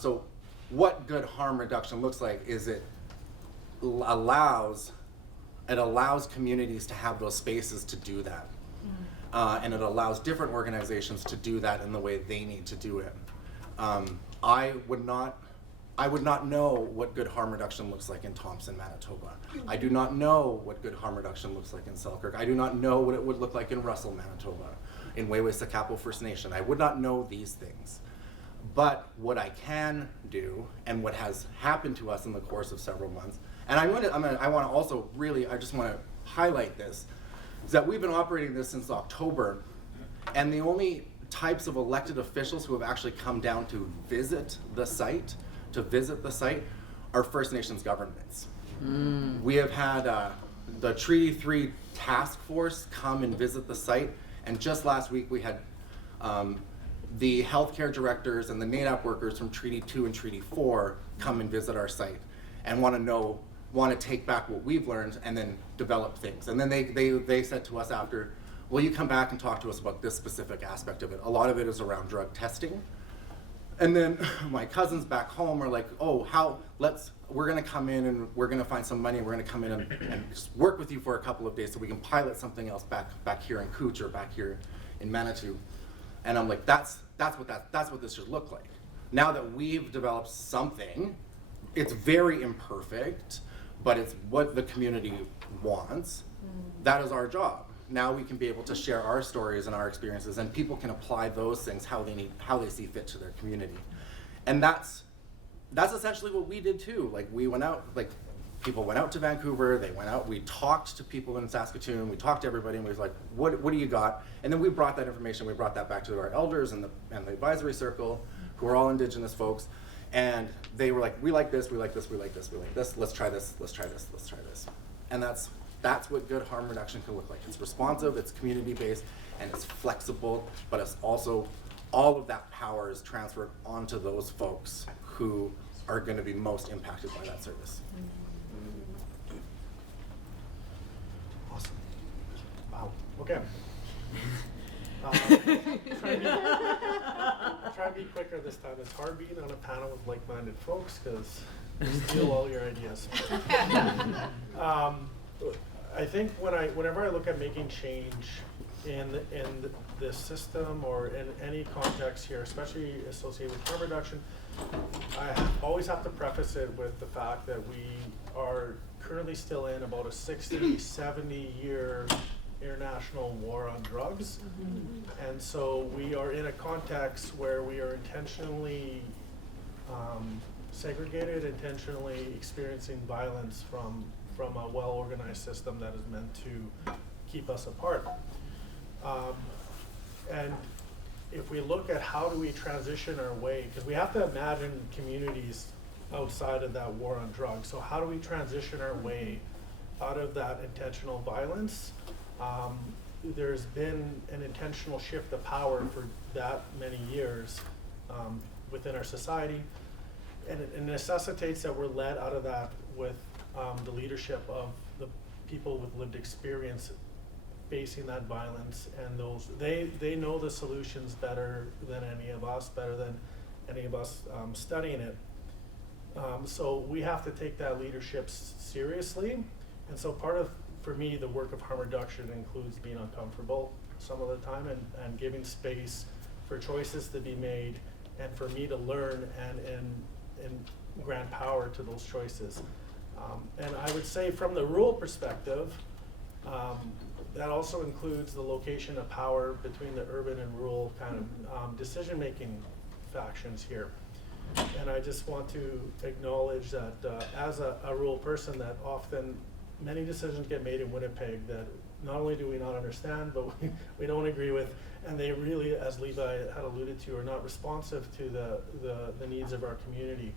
So what good harm reduction looks like is it allows communities to have those spaces to do that. And it allows different organizations to do that in the way they need to do it. I would not know what good harm reduction looks like in Thompson, Manitoba. I do not know what good harm reduction looks like in Selkirk. I do not know what it would look like in Russell, Manitoba, in Wayway-Sakapo First Nation. I would not know these things. But what I can do, and what has happened to us in the course of several months, and I just want to highlight this, is that we've been operating this since October, and the only types of elected officials who have actually come down to visit the site are First Nations governments. We have had the Treaty 3 task force come and visit the site, and just last week we had the healthcare directors and the NAIDAP workers from Treaty 2 and Treaty 4 come and visit our site and want to take back what we've learned and then develop things. And then they said to us after, will you come back and talk to us about this specific aspect of it? A lot of it is around drug testing. And then my cousins back home are like, we're gonna come in and we're gonna find some money, we're gonna come in and just work with you for a couple of days so we can pilot something else back here in Cooch or back here in Manitou. And I'm like, that's what this should look like. Now that we've developed something, it's very imperfect, but it's what the community wants. That is our job. Now we can be able to share our stories and our experiences, and people can apply those things how they see fit to their community. And that's essentially what we did too. Like, we went out, people went out to Vancouver, they went out, we talked to people in Saskatoon, we talked to everybody, and we was like, what do you got? And then we brought that information, we brought that back to our elders and the advisory circle, who are all Indigenous folks, and they were like, we like this, we like this, we like this, we like this, let's try this, let's try this, let's try this. And that's what good harm reduction can look like. It's responsive, it's community-based, and it's flexible, but it's also, all of that power is transferred onto those folks who are going to be most impacted by that service. Awesome. Wow. Okay. Try to be quicker this time. It's hard being on a panel with like-minded folks because they steal all your ideas. I think whenever I look at making change in this system or in any context here, especially associated with harm reduction, I always have to preface it with the fact that we are currently still in about a 60, 70 year international war on drugs. And so we are in a context where we are intentionally segregated, intentionally experiencing violence from a well-organized system that is meant to keep us apart. And if we look at how do we transition our way, because we have to imagine communities outside of that war on drugs, so how do we transition our way out of that intentional violence? There's been an intentional shift of power for that many years within our society, and it necessitates that we're led out of that with the leadership of the people with lived experience facing that violence, and they know the solutions better than any of us, better than any of us studying it. So we have to take that leadership seriously. And so part of, for me, the work of harm reduction includes being uncomfortable some of the time and giving space for choices to be made and for me to learn and grant power to those choices. And I would say from the rural perspective, that also includes the location of power between the urban and rural kind of decision-making factions here. And I just want to acknowledge that as a rural person, that often many decisions get made in Winnipeg that not only do we not understand, but we don't agree with, and they really, as Levi had alluded to, are not responsive to the needs of our community.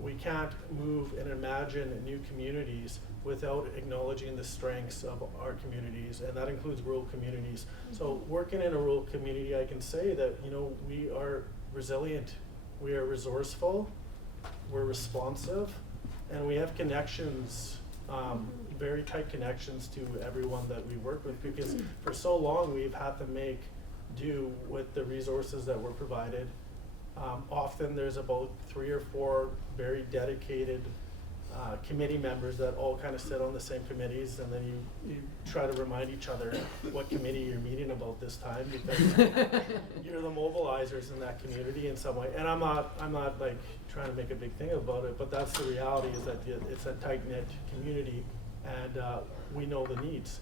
We can't move and imagine new communities without acknowledging the strengths of our communities, and that includes rural communities. So working in a rural community, I can say that, you know, we are resilient, we are resourceful, we're responsive, and we have connections, very tight connections to everyone that we work with, because for so long we've had to make do with the resources that were provided. Often there's about 3 or 4 very dedicated committee members that all kind of sit on the same committees, and then you try to remind each other what committee you're meeting about this time, because you're the mobilizers in that community in some way. And I'm not like trying to make a big thing about it, but that's the reality, is that it's a tight-knit community, and we know the needs.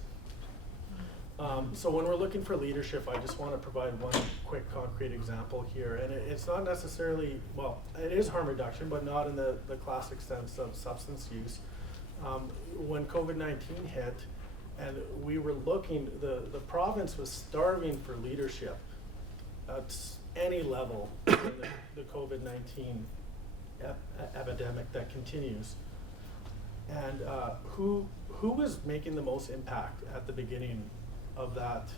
So when we're looking for leadership, I just want to provide one quick concrete example here. And it's not necessarily, well, it is harm reduction, but not in the classic sense of substance use. When COVID-19 hit, and we were looking, the province was starving for leadership at any level in the COVID-19 epidemic that continues. And who was making the most impact at the beginning of that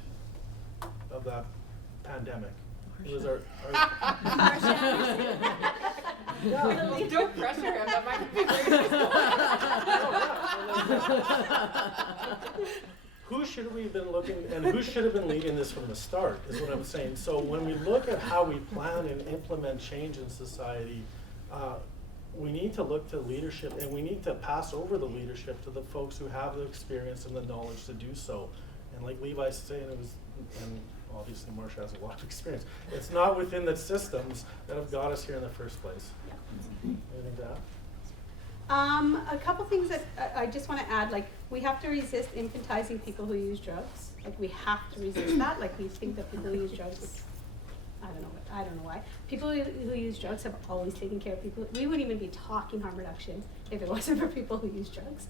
pandemic? It was our Don't pressure him, that might be great. Who should we have been looking, and who should have been leading this from the start, is what I'm saying. So when we look at how we plan and implement change in society, we need to look to leadership, and we need to pass over the leadership to the folks who have the experience and the knowledge to do so. And like Levi's saying, it was, and obviously Marcia has a lot of experience, it's not within the systems that have got us here in the first place. Yeah. Anything to add? A couple things that I just want to add, like, we have to resist infantizing people who use drugs. Like, we have to resist that. Like, we think that people who use drugs, I don't know why. People who use drugs have always taken care of people. We wouldn't even be talking harm reduction if it wasn't for people who use drugs.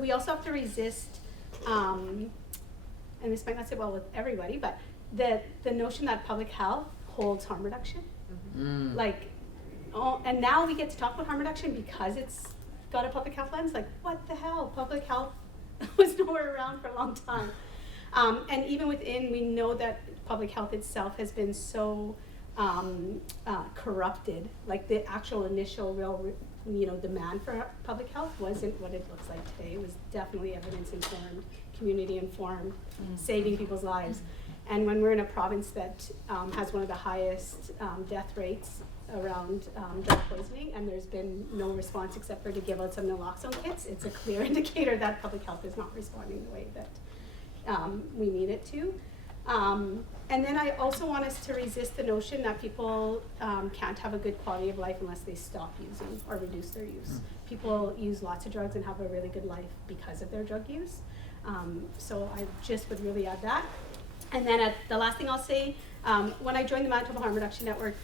We also have to resist, and this might not sit well with everybody, but the notion that public health holds harm reduction. Mm-hmm. Like, and now we get to talk about harm reduction because it's got a public health lens. Like, what the hell? Public health was nowhere around for a long time. And even within, we know that public health itself has been so corrupted. Like, the actual initial real demand for public health wasn't what it looks like today. It was definitely evidence-informed, community-informed, saving people's lives. And when we're in a province that has one of the highest death rates around drug poisoning, and there's been no response except for to give out some naloxone kits, it's a clear indicator that public health is not responding the way that we need it to. And then I also want us to resist the notion that people can't have a good quality of life unless they stop using or reduce their use. People use lots of drugs and have a really good life because of their drug use. So I just would really add that. And then the last thing I'll say, when I joined the Manitoba Harm Reduction Network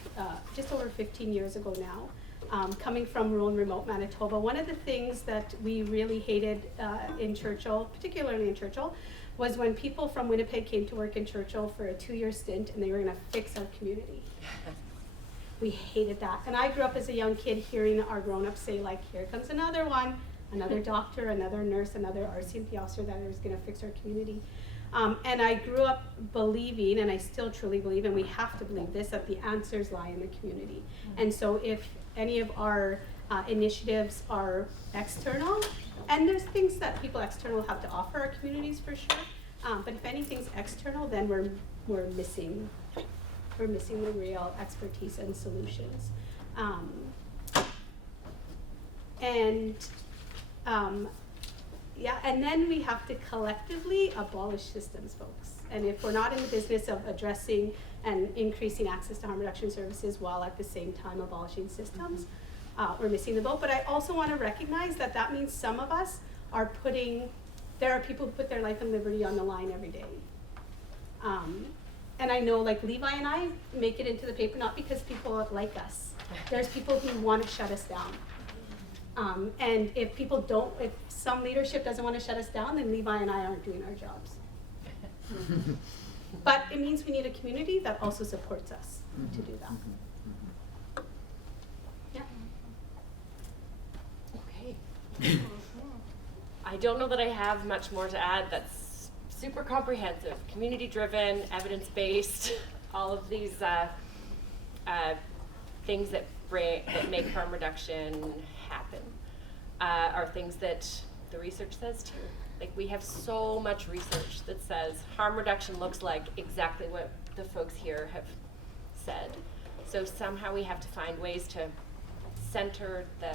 just over 15 years ago now, coming from rural and remote Manitoba, one of the things that we really hated in Churchill, particularly in Churchill, was when people from Winnipeg came to work in Churchill for a 2-year stint and they were going to fix our community. We hated that. And I grew up as a young kid hearing our grown-ups say, like, here comes another one, another doctor, another nurse, another RCMP officer that is going to fix our community. And I grew up believing, and I still truly believe, and we have to believe this, that the answers lie in the community. And so if any of our initiatives are external, and there's things that people external have to offer our communities for sure, but if anything's external, then we're missing we're missing the real expertise and solutions. And then we have to collectively abolish systems, folks. And if we're not in the business of addressing and increasing access to harm reduction services while at the same time abolishing systems, we're missing the boat. But I also want to recognize that that means some of us are there are people who put their life and liberty on the line every day. And I know, like, Levi and I make it into the paper not because people like us. There's people who want to shut us down. And if some leadership doesn't want to shut us down, then Levi and I aren't doing our jobs. But it means we need a community that also supports us to do that. Yeah. Okay. I don't know that I have much more to add. That's super comprehensive, community-driven, evidence-based, all of these things that make harm reduction happen are things that the research says too. Like, we have so much research that says harm reduction looks like exactly what the folks here have said. So somehow we have to find ways to center the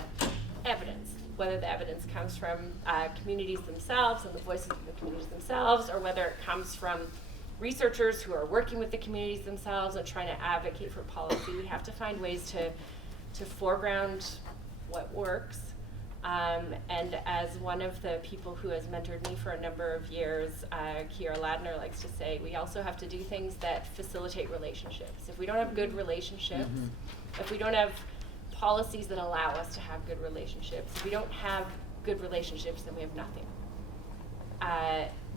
evidence, whether the evidence comes from communities themselves and the voices of the communities themselves, or whether it comes from researchers who are working with the communities themselves and trying to advocate for policy. We have to find ways to foreground what works. And as one of the people who has mentored me for a number of years, Kiera Ladner likes to say, we also have to do things that facilitate relationships. If we don't have good relationships, if we don't have policies that allow us to have good relationships, if we don't have good relationships, then we have nothing.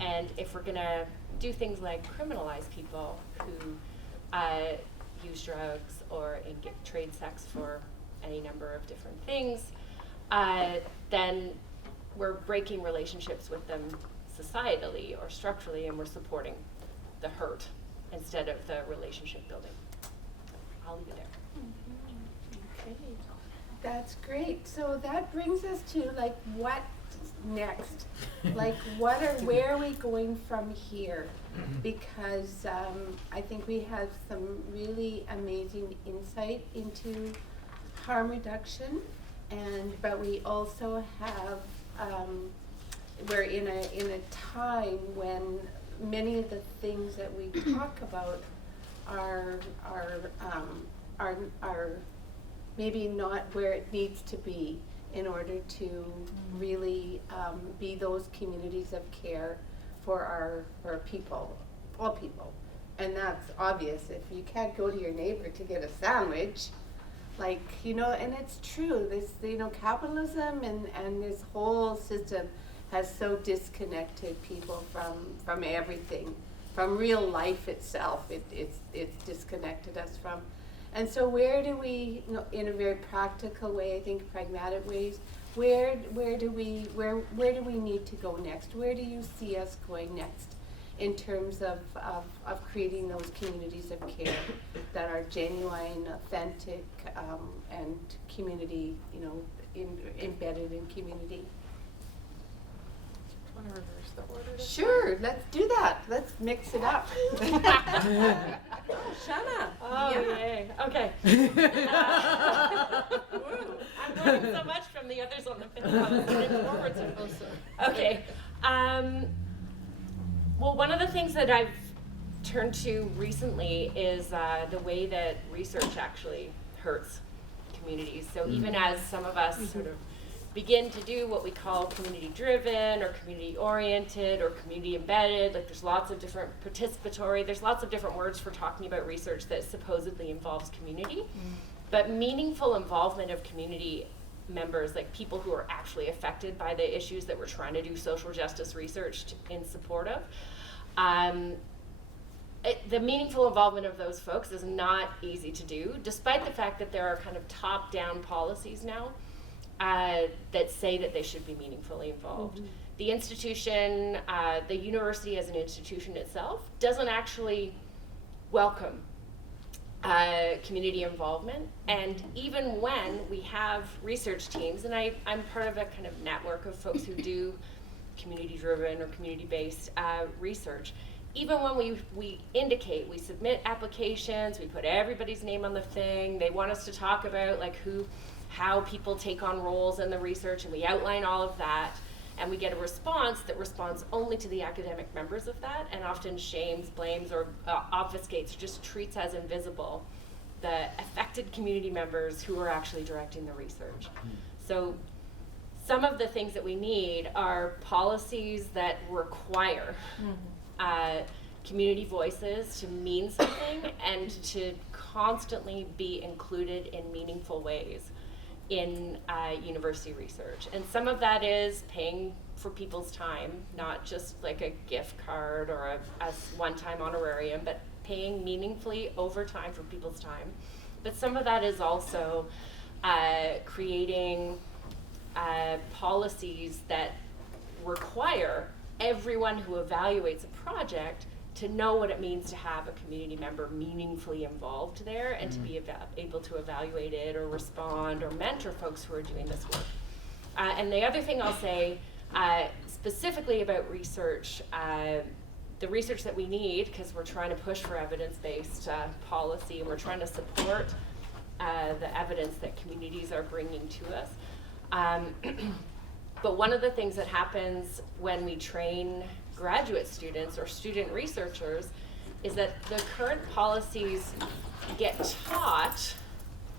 And if we're gonna do things like criminalize people who use drugs or trade sex for any number of different things, then we're breaking relationships with them societally or structurally, and we're supporting the hurt instead of the relationship building. I'll leave it there. Okay, that's great. So that brings us to, like, what next? Like, where are we going from here? Because I think we have some really amazing insight into harm reduction, but we also have we're in a time when many of the things that we talk about are maybe not where it needs to be in order to really be those communities of care for our people, all people. And that's obvious. If you can't go to your neighbor to get a sandwich, like, and it's true, this, capitalism and this whole system has so disconnected people from everything, from real life itself. It's disconnected us from. And so where do we, in a very practical way, I think pragmatic ways, where do we need to go next? Where do you see us going next in terms of creating those communities of care that are genuine, authentic, and community, embedded in community? Want to reverse the order? Sure, let's do that. Let's mix it up. Shana. Oh, Yeah. yay. Okay. I'm learning so much from the others on the panel. I was looking forward to it. Okay. Well, one of the things that I've turned to recently is the way that research actually hurts communities. So even as some of us sort of begin to do what we call community-driven or community-oriented or community-embedded, like, there's lots of different participatory, there's lots of different words for talking about research that supposedly involves community. But meaningful involvement of community members, like people who are actually affected by the issues that we're trying to do social justice research in support of, the meaningful involvement of those folks is not easy to do, despite the fact that there are kind of top-down policies now that say that they should be meaningfully involved. The institution, the university as an institution itself, doesn't actually welcome community involvement. And even when we have research teams, and I'm part of a kind of network of folks who do community-driven or community-based research, even when we indicate, we submit applications, we put everybody's name on the thing, they want us to talk about like how people take on roles in the research, and we outline all of that, and we get a response that responds only to the academic members of that, and often shames, blames, or obfuscates, just treats as invisible the affected community members who are actually directing the research. So some of the things that we need are policies that require community voices to mean something and to constantly be included in meaningful ways in university research. And some of that is paying for people's time, not just like a gift card or a one-time honorarium, but paying meaningfully over time for people's time. But some of that is also creating policies that require everyone who evaluates a project to know what it means to have a community member meaningfully involved there and to be able to evaluate it or respond or mentor folks who are doing this work. And the other thing I'll say specifically about research, the research that we need, because we're trying to push for evidence-based policy, and we're trying to support the evidence that communities are bringing to us. But one of the things that happens when we train graduate students or student researchers is that the current policies get taught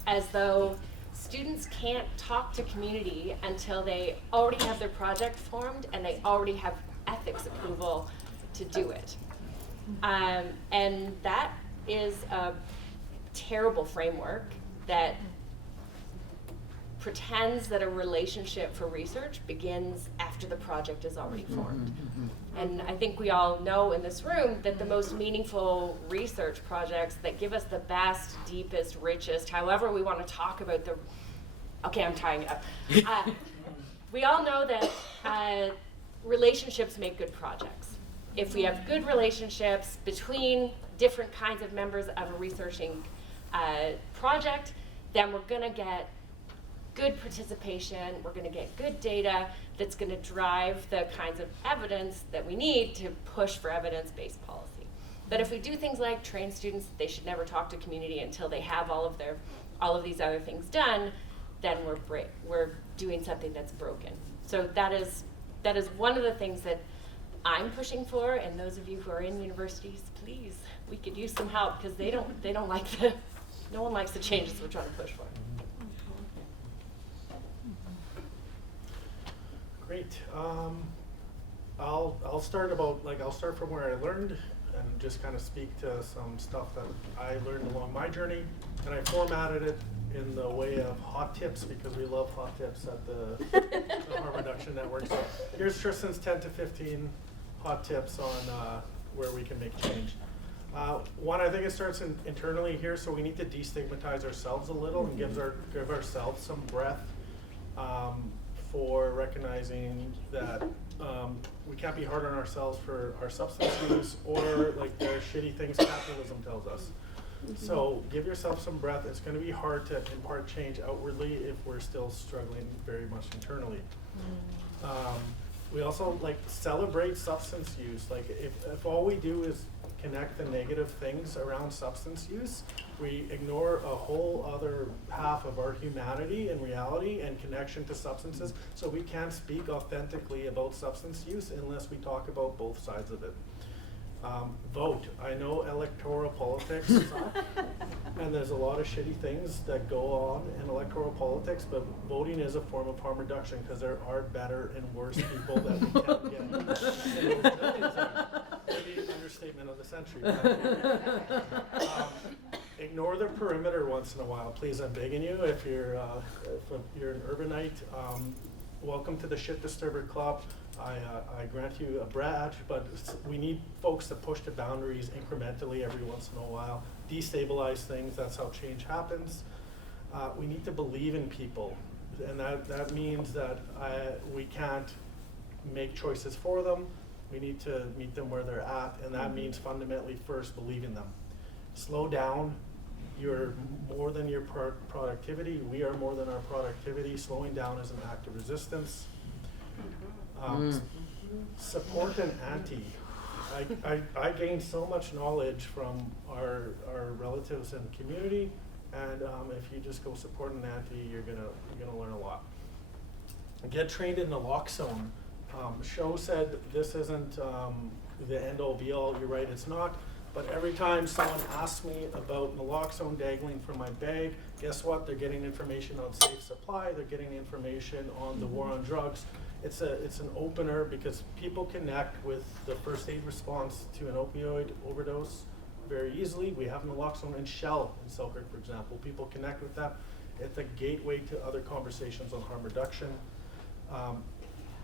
as though students can't talk to community until they already have their project formed and they already have ethics approval to do it. And that is a terrible framework that pretends that a relationship for research begins after the project is already formed. And I think we all know in this room that the most meaningful research projects that give us the best, deepest, richest, however we want to talk about the, okay, I'm tying it up. We all know that relationships make good projects. If we have good relationships between different kinds of members of a researching project, then we're gonna get good participation, we're gonna get good data that's gonna drive the kinds of evidence that we need to push for evidence-based policy. But if we do things like train students that they should never talk to community until they have all of these other things done, then we're doing something that's broken. So that is one of the things that I'm pushing for, and those of you who are in universities, please, we could use some help, because they don't like no one likes the changes we're trying to push for. Great. I'll start from where I learned and just kind of speak to some stuff that I learned along my journey, and I formatted it in the way of hot tips, because we love hot tips at the Harm Reduction Network. So here's Tristan's 10 to 15 hot tips on where we can make change. One, I think it starts internally here, so we need to destigmatize ourselves a little and give ourselves some breath for recognizing that we can't be hard on ourselves for our substance use or like the shitty things capitalism tells us. So give yourself some breath. It's going to be hard to impart change outwardly if we're still struggling very much internally. We also celebrate substance use. Like if all we do is connect the negative things around substance use, we ignore a whole other half of our humanity and reality and connection to substances. So we can't speak authentically about substance use unless we talk about both sides of it. Vote. I know electoral politics suck, and there's a lot of shitty things that go on in electoral politics, but voting is a form of harm reduction, because there are better and worse people that we can't get. Maybe understatement of the century. Ignore the perimeter once in a while, please. I'm begging you. If you're an urbanite, welcome to the Shit Disturber Club. I grant you a badge, but we need folks to push the boundaries incrementally every once in a while, destabilize things. That's how change happens. We need to believe in people, and that means that we can't make choices for them. We need to meet them where they're at, and that means fundamentally first believe in them. Slow down. You're more than your productivity. We are more than our productivity. Slowing down is an act of resistance. Support an auntie. I gained so much knowledge from our relatives and community, and if you just go support an auntie, you're gonna learn a lot. Get trained in naloxone. Sho said this isn't the end all be all. You're right, it's not. But every time someone asks me about naloxone dangling from my bag, guess what? They're getting information on safe supply. They're getting information on the war on drugs. It's an opener because people connect with the first aid response to an opioid overdose very easily. We have naloxone and Shell in Selkirk, for example. People connect with that. It's a gateway to other conversations on harm reduction.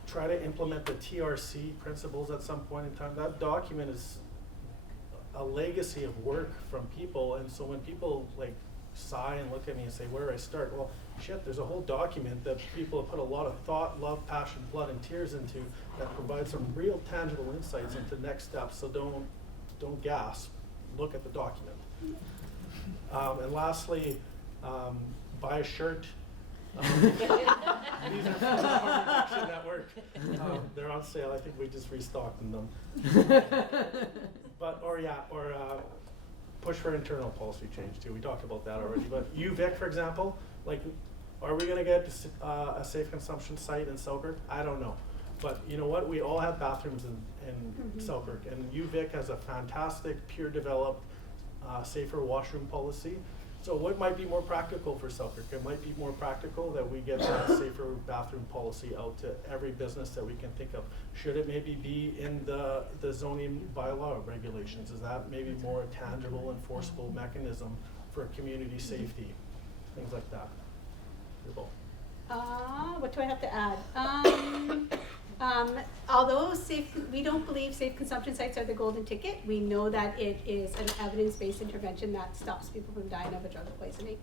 Try to implement the TRC principles at some point in time. That document is a legacy of work from people, and so when people like sigh and look at me and say, where do I start? Well, shit, there's a whole document that people have put a lot of thought, love, passion, blood, and tears into that provides some real tangible insights into next steps. So don't gasp. Look at the document. And lastly, buy a shirt. These are from the Harm Reduction Network. They're on sale. I think we just restocked them. But push for internal policy change too. We talked about that already. But UVic, for example, like, are we going to get a safe consumption site in Selkirk? I don't know. But you know what? We all have bathrooms in Selkirk, and UVic has a fantastic, peer-developed, safer washroom policy. So what might be more practical for Selkirk? It might be more practical that we get that safer bathroom policy out to every business that we can think of. Should it maybe be in the zoning bylaw regulations? Is that maybe more a tangible, enforceable mechanism for community safety? Things like that. What do I have to add? Although we don't believe safe consumption sites are the golden ticket, we know that it is an evidence-based intervention that stops people from dying of a drug poisoning.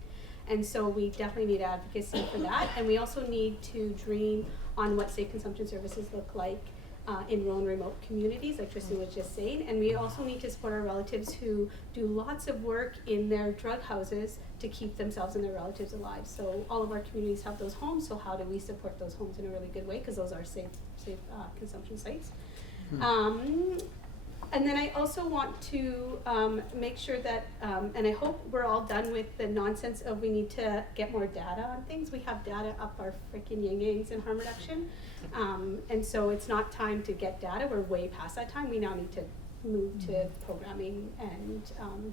And so we definitely need advocacy for that. And we also need to dream on what safe consumption services look like in rural and remote communities, like Tristan was just saying. And we also need to support our relatives who do lots of work in their drug houses to keep themselves and their relatives alive. So all of our communities have those homes, so how do we support those homes in a really good way? Because those are safe consumption sites. And then I also want to make sure that, and I hope we're all done with the nonsense of we need to get more data on things. We have data up our freaking yin-yangs in harm reduction. And so it's not time to get data. We're way past that time. We now need to move to programming and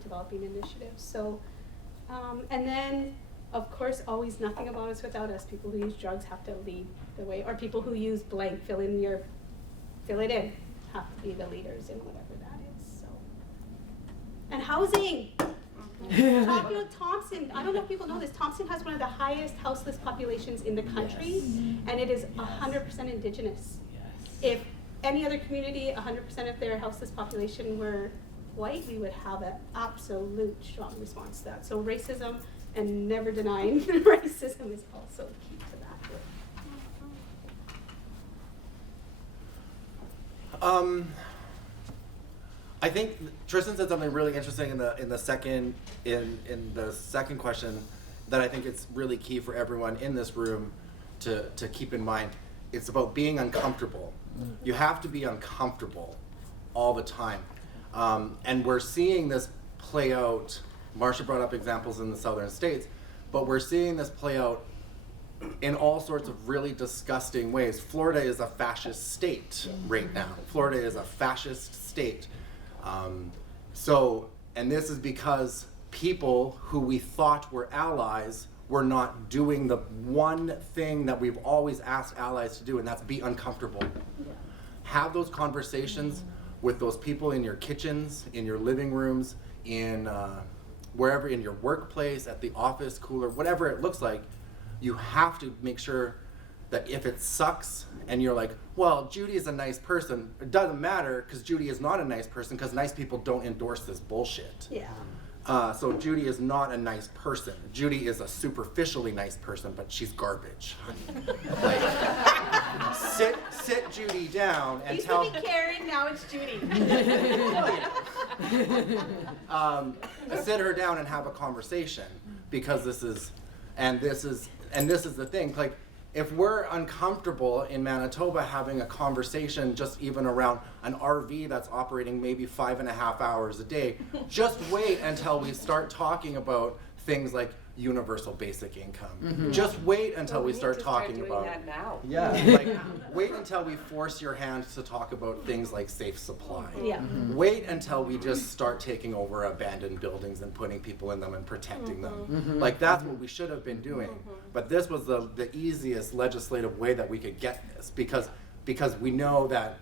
developing initiatives. So, and then, of course, always nothing about us without us. People who use drugs have to lead the way, or people who use blank, fill it in, have to be the leaders in whatever that is. So, and housing. Talking about Thompson, I don't know if people know this, Thompson has one of the highest houseless populations in the country, and it is 100% Indigenous. If any other community, 100% of their houseless population were white, we would have an absolute strong response to that. So racism and never denying racism is also key to that. I think Tristan said something really interesting in the second question that I think it's really key for everyone in this room to keep in mind. It's about being uncomfortable. You have to be uncomfortable all the time. And we're seeing this play out. Marcia brought up examples in the southern states, but we're seeing this play out in all sorts of really disgusting ways. Florida is a fascist state right now. Florida is a fascist state. And this is because people who we thought were allies were not doing the one thing that we've always asked allies to do, and that's be uncomfortable. Have those conversations with those people in your kitchens, in your living rooms, in wherever, in your workplace, at the office, cooler, whatever it looks like. You have to make sure that if it sucks and you're like, well, Judy is a nice person, it doesn't matter because Judy is not a nice person because nice people don't endorse this bullshit. Yeah. So Judy is not a nice person. Judy is a superficially nice person, but she's garbage. Like, sit Judy down and Used tell. to be Karen, now it's Judy. Sit her down and have a conversation, because this is the thing. Like, if we're uncomfortable in Manitoba having a conversation just even around an RV that's operating maybe 5.5 hours a day, just wait until we start talking about things like universal basic income. Just wait until we start talking about that now. Yeah. like wait until we force your hand to talk about things like safe supply. Yeah. Wait until we just start taking over abandoned buildings and putting people in them and protecting them. Like that's what we should have been doing. But this was the easiest legislative way that we could get this because we know that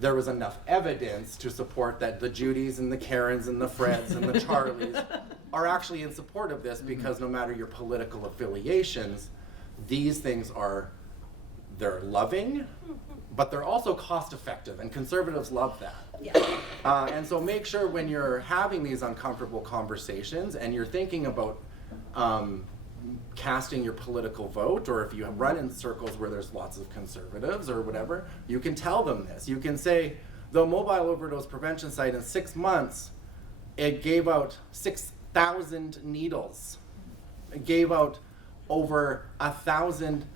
there was enough evidence to support that the Judys and the Karens and the Freds and the Charlies are actually in support of this because no matter your political affiliations, these things they're loving, but they're also cost effective, and conservatives love that. Yeah. And so make sure when you're having these uncomfortable conversations and you're thinking about casting your political vote, or if you run in circles where there's lots of conservatives or whatever, you can tell them this. You can say, the mobile overdose prevention site in 6 months, it gave out 6,000 needles. It gave out over 1,000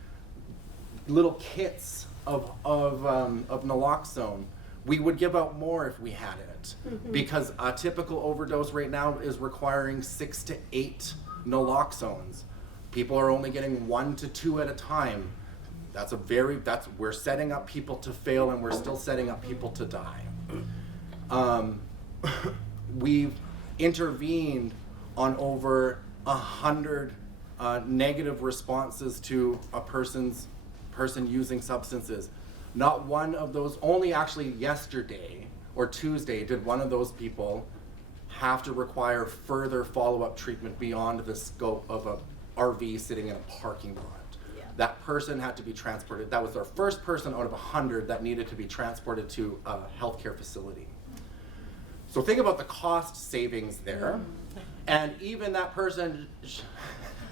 little kits of naloxone. We would give out more if we had it, because a typical overdose right now is requiring 6 to 8 naloxones. People are only getting 1 to 2 at a time. We're setting up people to fail, and we're still setting up people to die. We've intervened on over 100 negative responses to a person using substances. Not one of those, only actually yesterday or Tuesday did one of those people have to require further follow-up treatment beyond the scope of a RV sitting in a parking lot. Yeah. That person had to be transported. That was our first person out of 100 that needed to be transported to a healthcare facility. So think about the cost savings there. And even that person,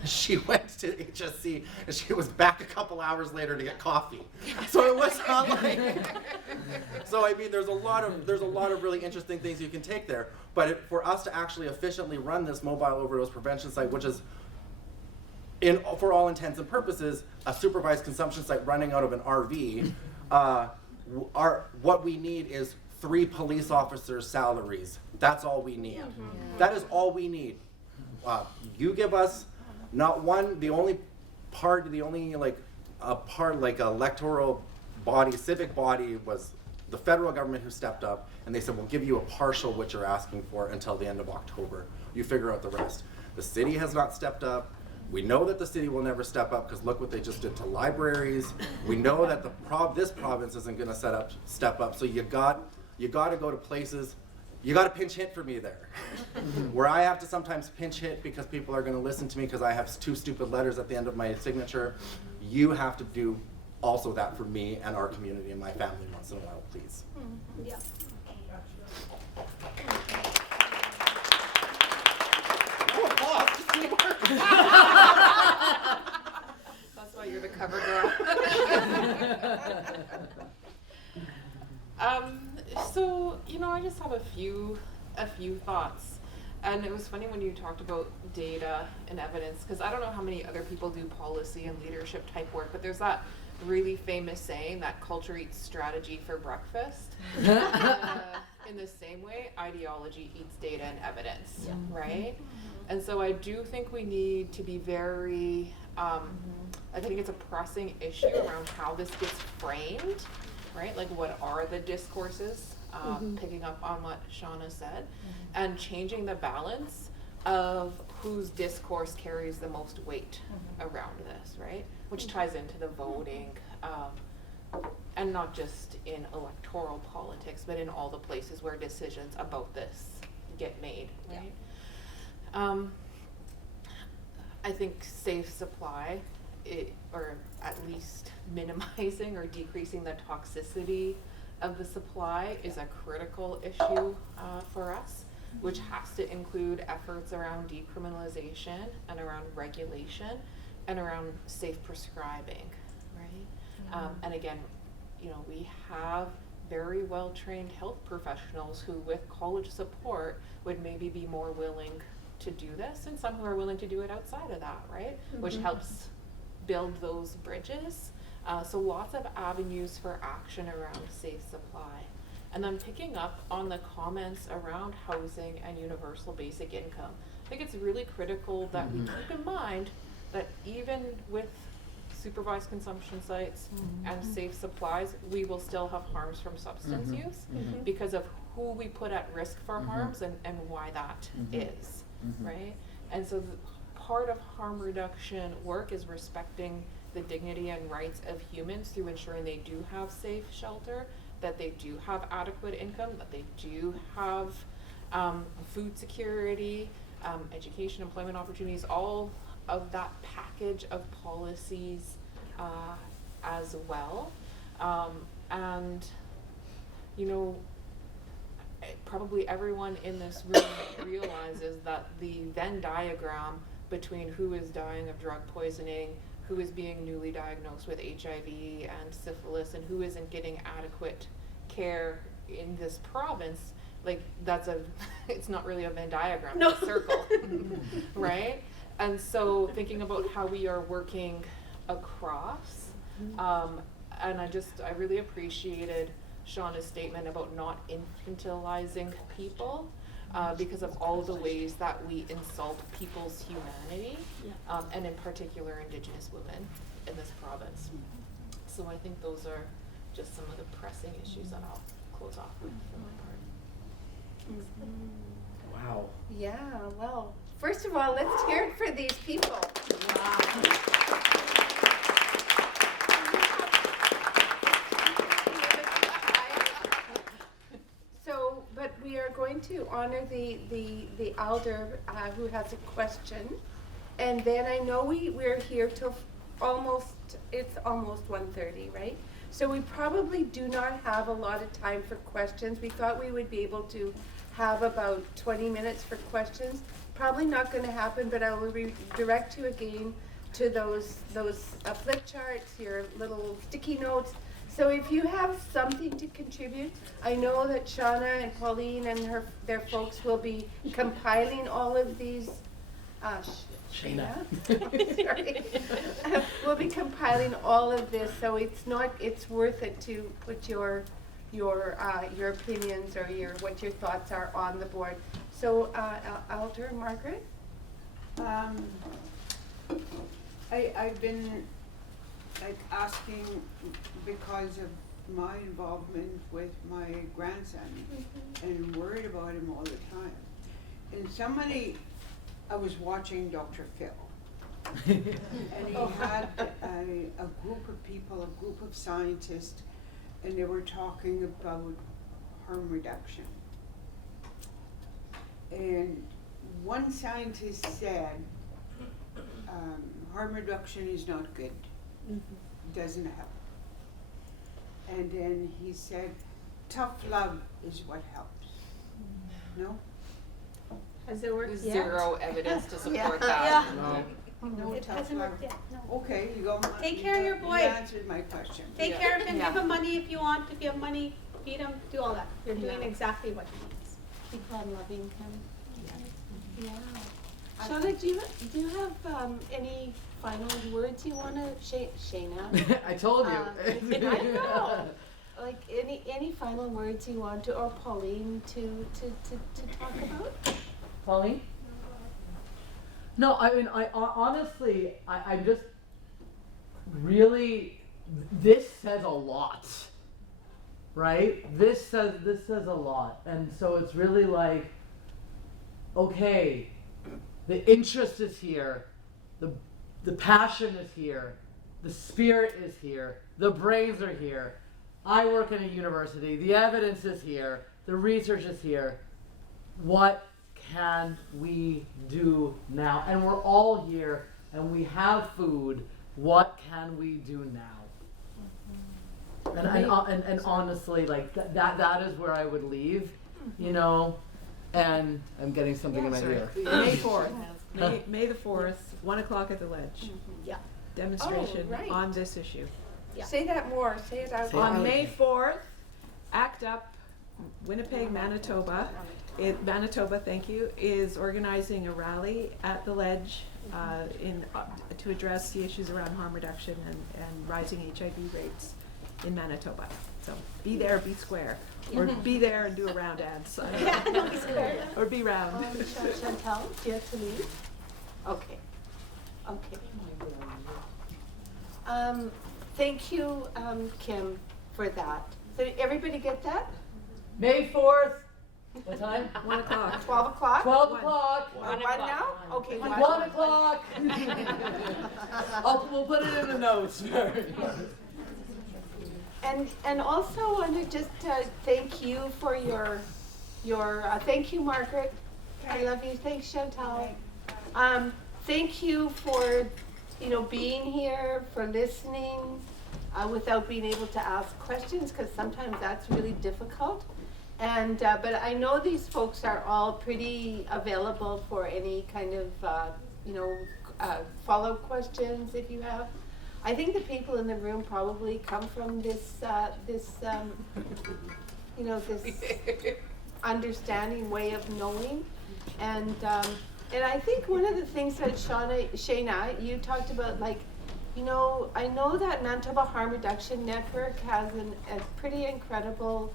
she went to HSC and she was back a couple hours later to get coffee. So it was not like, so I mean, there's a lot of really interesting things you can take there. But for us to actually efficiently run this mobile overdose prevention site, which is for all intents and purposes, a supervised consumption site running out of an RV, what we need is 3 police officers' salaries. That's all we need. That is all we need. You give us not one, the only electoral body, civic body was the federal government who stepped up, and they said, we'll give you a partial what you're asking for until the end of October. You figure out the rest. The city has not stepped up. We know that the city will never step up because look what they just did to libraries. We know that this province isn't going to step up. So you got to go to places. You got to pinch hit for me there, where I have to sometimes pinch hit because people are going to listen to me because I have 2 stupid letters at the end of my signature. You have to do also that for me and our community and my family once in a while, please. Yeah. That's why you're the cover girl. So, I just have a few thoughts. And it was funny when you talked about data and evidence, because I don't know how many other people do policy and leadership type work, but there's that really famous saying that culture eats strategy for breakfast. In the same way, ideology eats data and evidence, right? And so I do think we need to be very, I think it's a pressing issue around how this gets framed, right? Like, what are the discourses, picking up on what Shauna said, and changing the balance of whose discourse carries the most weight around this, right? Which ties into the voting, and not just in electoral politics, but in all the places where decisions about this get made, right? I think safe supply, or at least minimizing or decreasing the toxicity of the supply is a critical issue for us, which has to include efforts around decriminalization and around regulation and around safe prescribing, right? And again, we have very well-trained health professionals who, with college support, would maybe be more willing to do this, and some who are willing to do it outside of that, right? Which helps build those bridges. So lots of avenues for action around safe supply. And then picking up on the comments around housing and universal basic income, I think it's really critical that we keep in mind that even with supervised consumption sites and safe supplies, we will still have harms from substance use because of who we put at risk for harms and why that is, right? And so part of harm reduction work is respecting the dignity and rights of humans through ensuring they do have safe shelter, that they do have adequate income, that they do have food security, education, employment opportunities, all of that package of policies as well. And, you know, probably everyone in this room realizes that the Venn diagram between who is dying of drug poisoning, who is being newly diagnosed with HIV and syphilis, and who isn't getting adequate care in this province, like it's not really a Venn diagram, it's a circle, right? And so thinking about how we are working across, and I really appreciated Shauna's statement about not infantilizing people, because of all the ways that we insult people's humanity, and in particular Indigenous women in this province. So I think those are just some of the pressing issues that I'll close off with for my part. Wow. Yeah, well, first of all, let's hear it for these people. So, but we are going to honor the elder who has a question. And then I know we're here till it's almost 1:30, right? So we probably do not have a lot of time for questions. We thought we would be able to have about 20 minutes for questions. Probably not going to happen, but I will redirect you again to those flip charts, your little sticky notes. So if you have something to contribute, I know that Shauna and Pauline and their folks will be compiling all of these. Shayna. Sorry. We'll be compiling all of this, so it's worth it to put your opinions or what your thoughts are on the board. So, Elder Margaret? I've been asking because of my involvement with my grandson and worried about him all the time. And I was watching Dr. Phil, and he had a group of people, a group of scientists, and they were talking about harm reduction. And one scientist said, harm reduction is not good, doesn't help. And then he said, tough love is what helps. No? Has it worked yet? Zero evidence to support that. Yeah. No It tough hasn't love. worked yet, no. Okay, you go. Take care of your boy. You answered my question. Take care of him, Yeah. give him money if you want, if you have money, feed him, do all that. You're doing exactly what he needs. Keep on loving him. Yeah. Shauna, do you have any final words you want to, Shayna? I told you. I know. Like any final words you want to, or Pauline to talk about? Pauline? No, I mean, honestly, I'm just really, this says a lot, right? This says a lot. And so it's really like, okay, the interest is here, the passion is here, the spirit is here, the brains are here. I work in a university, the evidence is here, the research is here. What can we do now? And we're all here and we have food. What can we do now? And honestly, like that is where I would leave, you know. And I'm getting something in my ear. May 4th. May the 4th, 1 o'clock at the Ledge. Yeah. Demonstration right. on this issue. Yeah. Say that more. Say it out Say loud. On May 4th, ACT UP, Winnipeg, Manitoba, Manitoba, thank you, is organizing a rally at the Ledge to address the issues around harm reduction and rising HIV rates in Manitoba. So be there, be square, or be there and do a round dance. I don't know. Be square. Or be round. Chantal, do you have to leave? Okay. Okay. Thank you, Kim, for that. So did everybody get that? May 4th. What time? 1 o'clock. 12 o'clock? 12 One. o'clock. Or 1 now? Okay, 1 o'clock. We'll put it in the notes. And also want to just thank you for your thank you, Margaret. I love you. Thanks, Chantal. Thank you for being here, for listening without being able to ask questions, because sometimes that's really difficult. And but I know these folks are all pretty available for any kind of follow-up questions if you have. I think the people in the room probably come from this this understanding way of knowing, and I think one of the things that Shayna, you talked about, like, I know that Manitoba Harm Reduction Network has a pretty incredible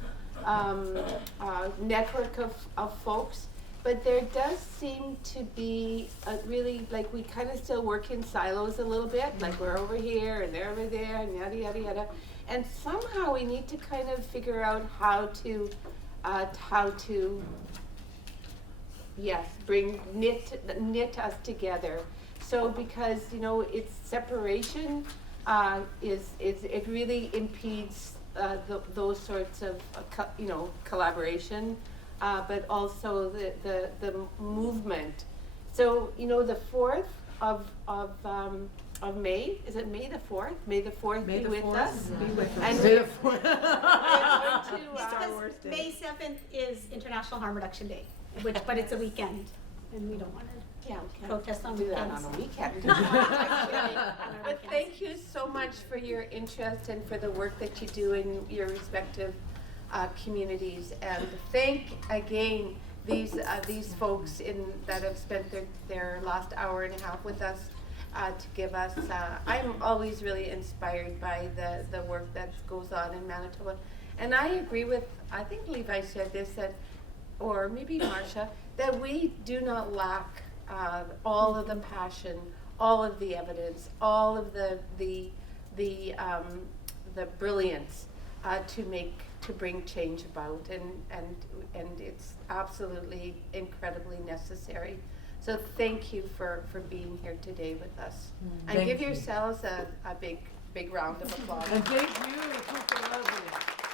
network of folks. But there does seem to be really, like, we kind of still work in silos a little bit, like we're over here and they're over there and yada, yada, yada. And somehow we need to kind of figure out how to knit us together. So because, it's separation it really impedes those sorts of, collaboration. But also the movement. So the 4th of May, is it May the 4th? May the 4th be with us. Be with us. And May the we're going to Star Wars Day. May 7th is International Harm Reduction Day, but it's a weekend, and we don't want to protest on do that weekends. on a weekend. But thank you so much for your interest and for the work that you do in your respective communities, and thank again these folks that have spent their last hour and a half with us to give us. I'm always really inspired by the work that goes on in Manitoba, and I agree with, I think Levi said this, or maybe Marcia, that we do not lack all of the passion, all of the evidence, all of the brilliance to bring change about, and it's absolutely incredibly necessary. So thank you for being here today with us. And Thank give you. yourselves a big round of applause. And thank you. It's so lovely.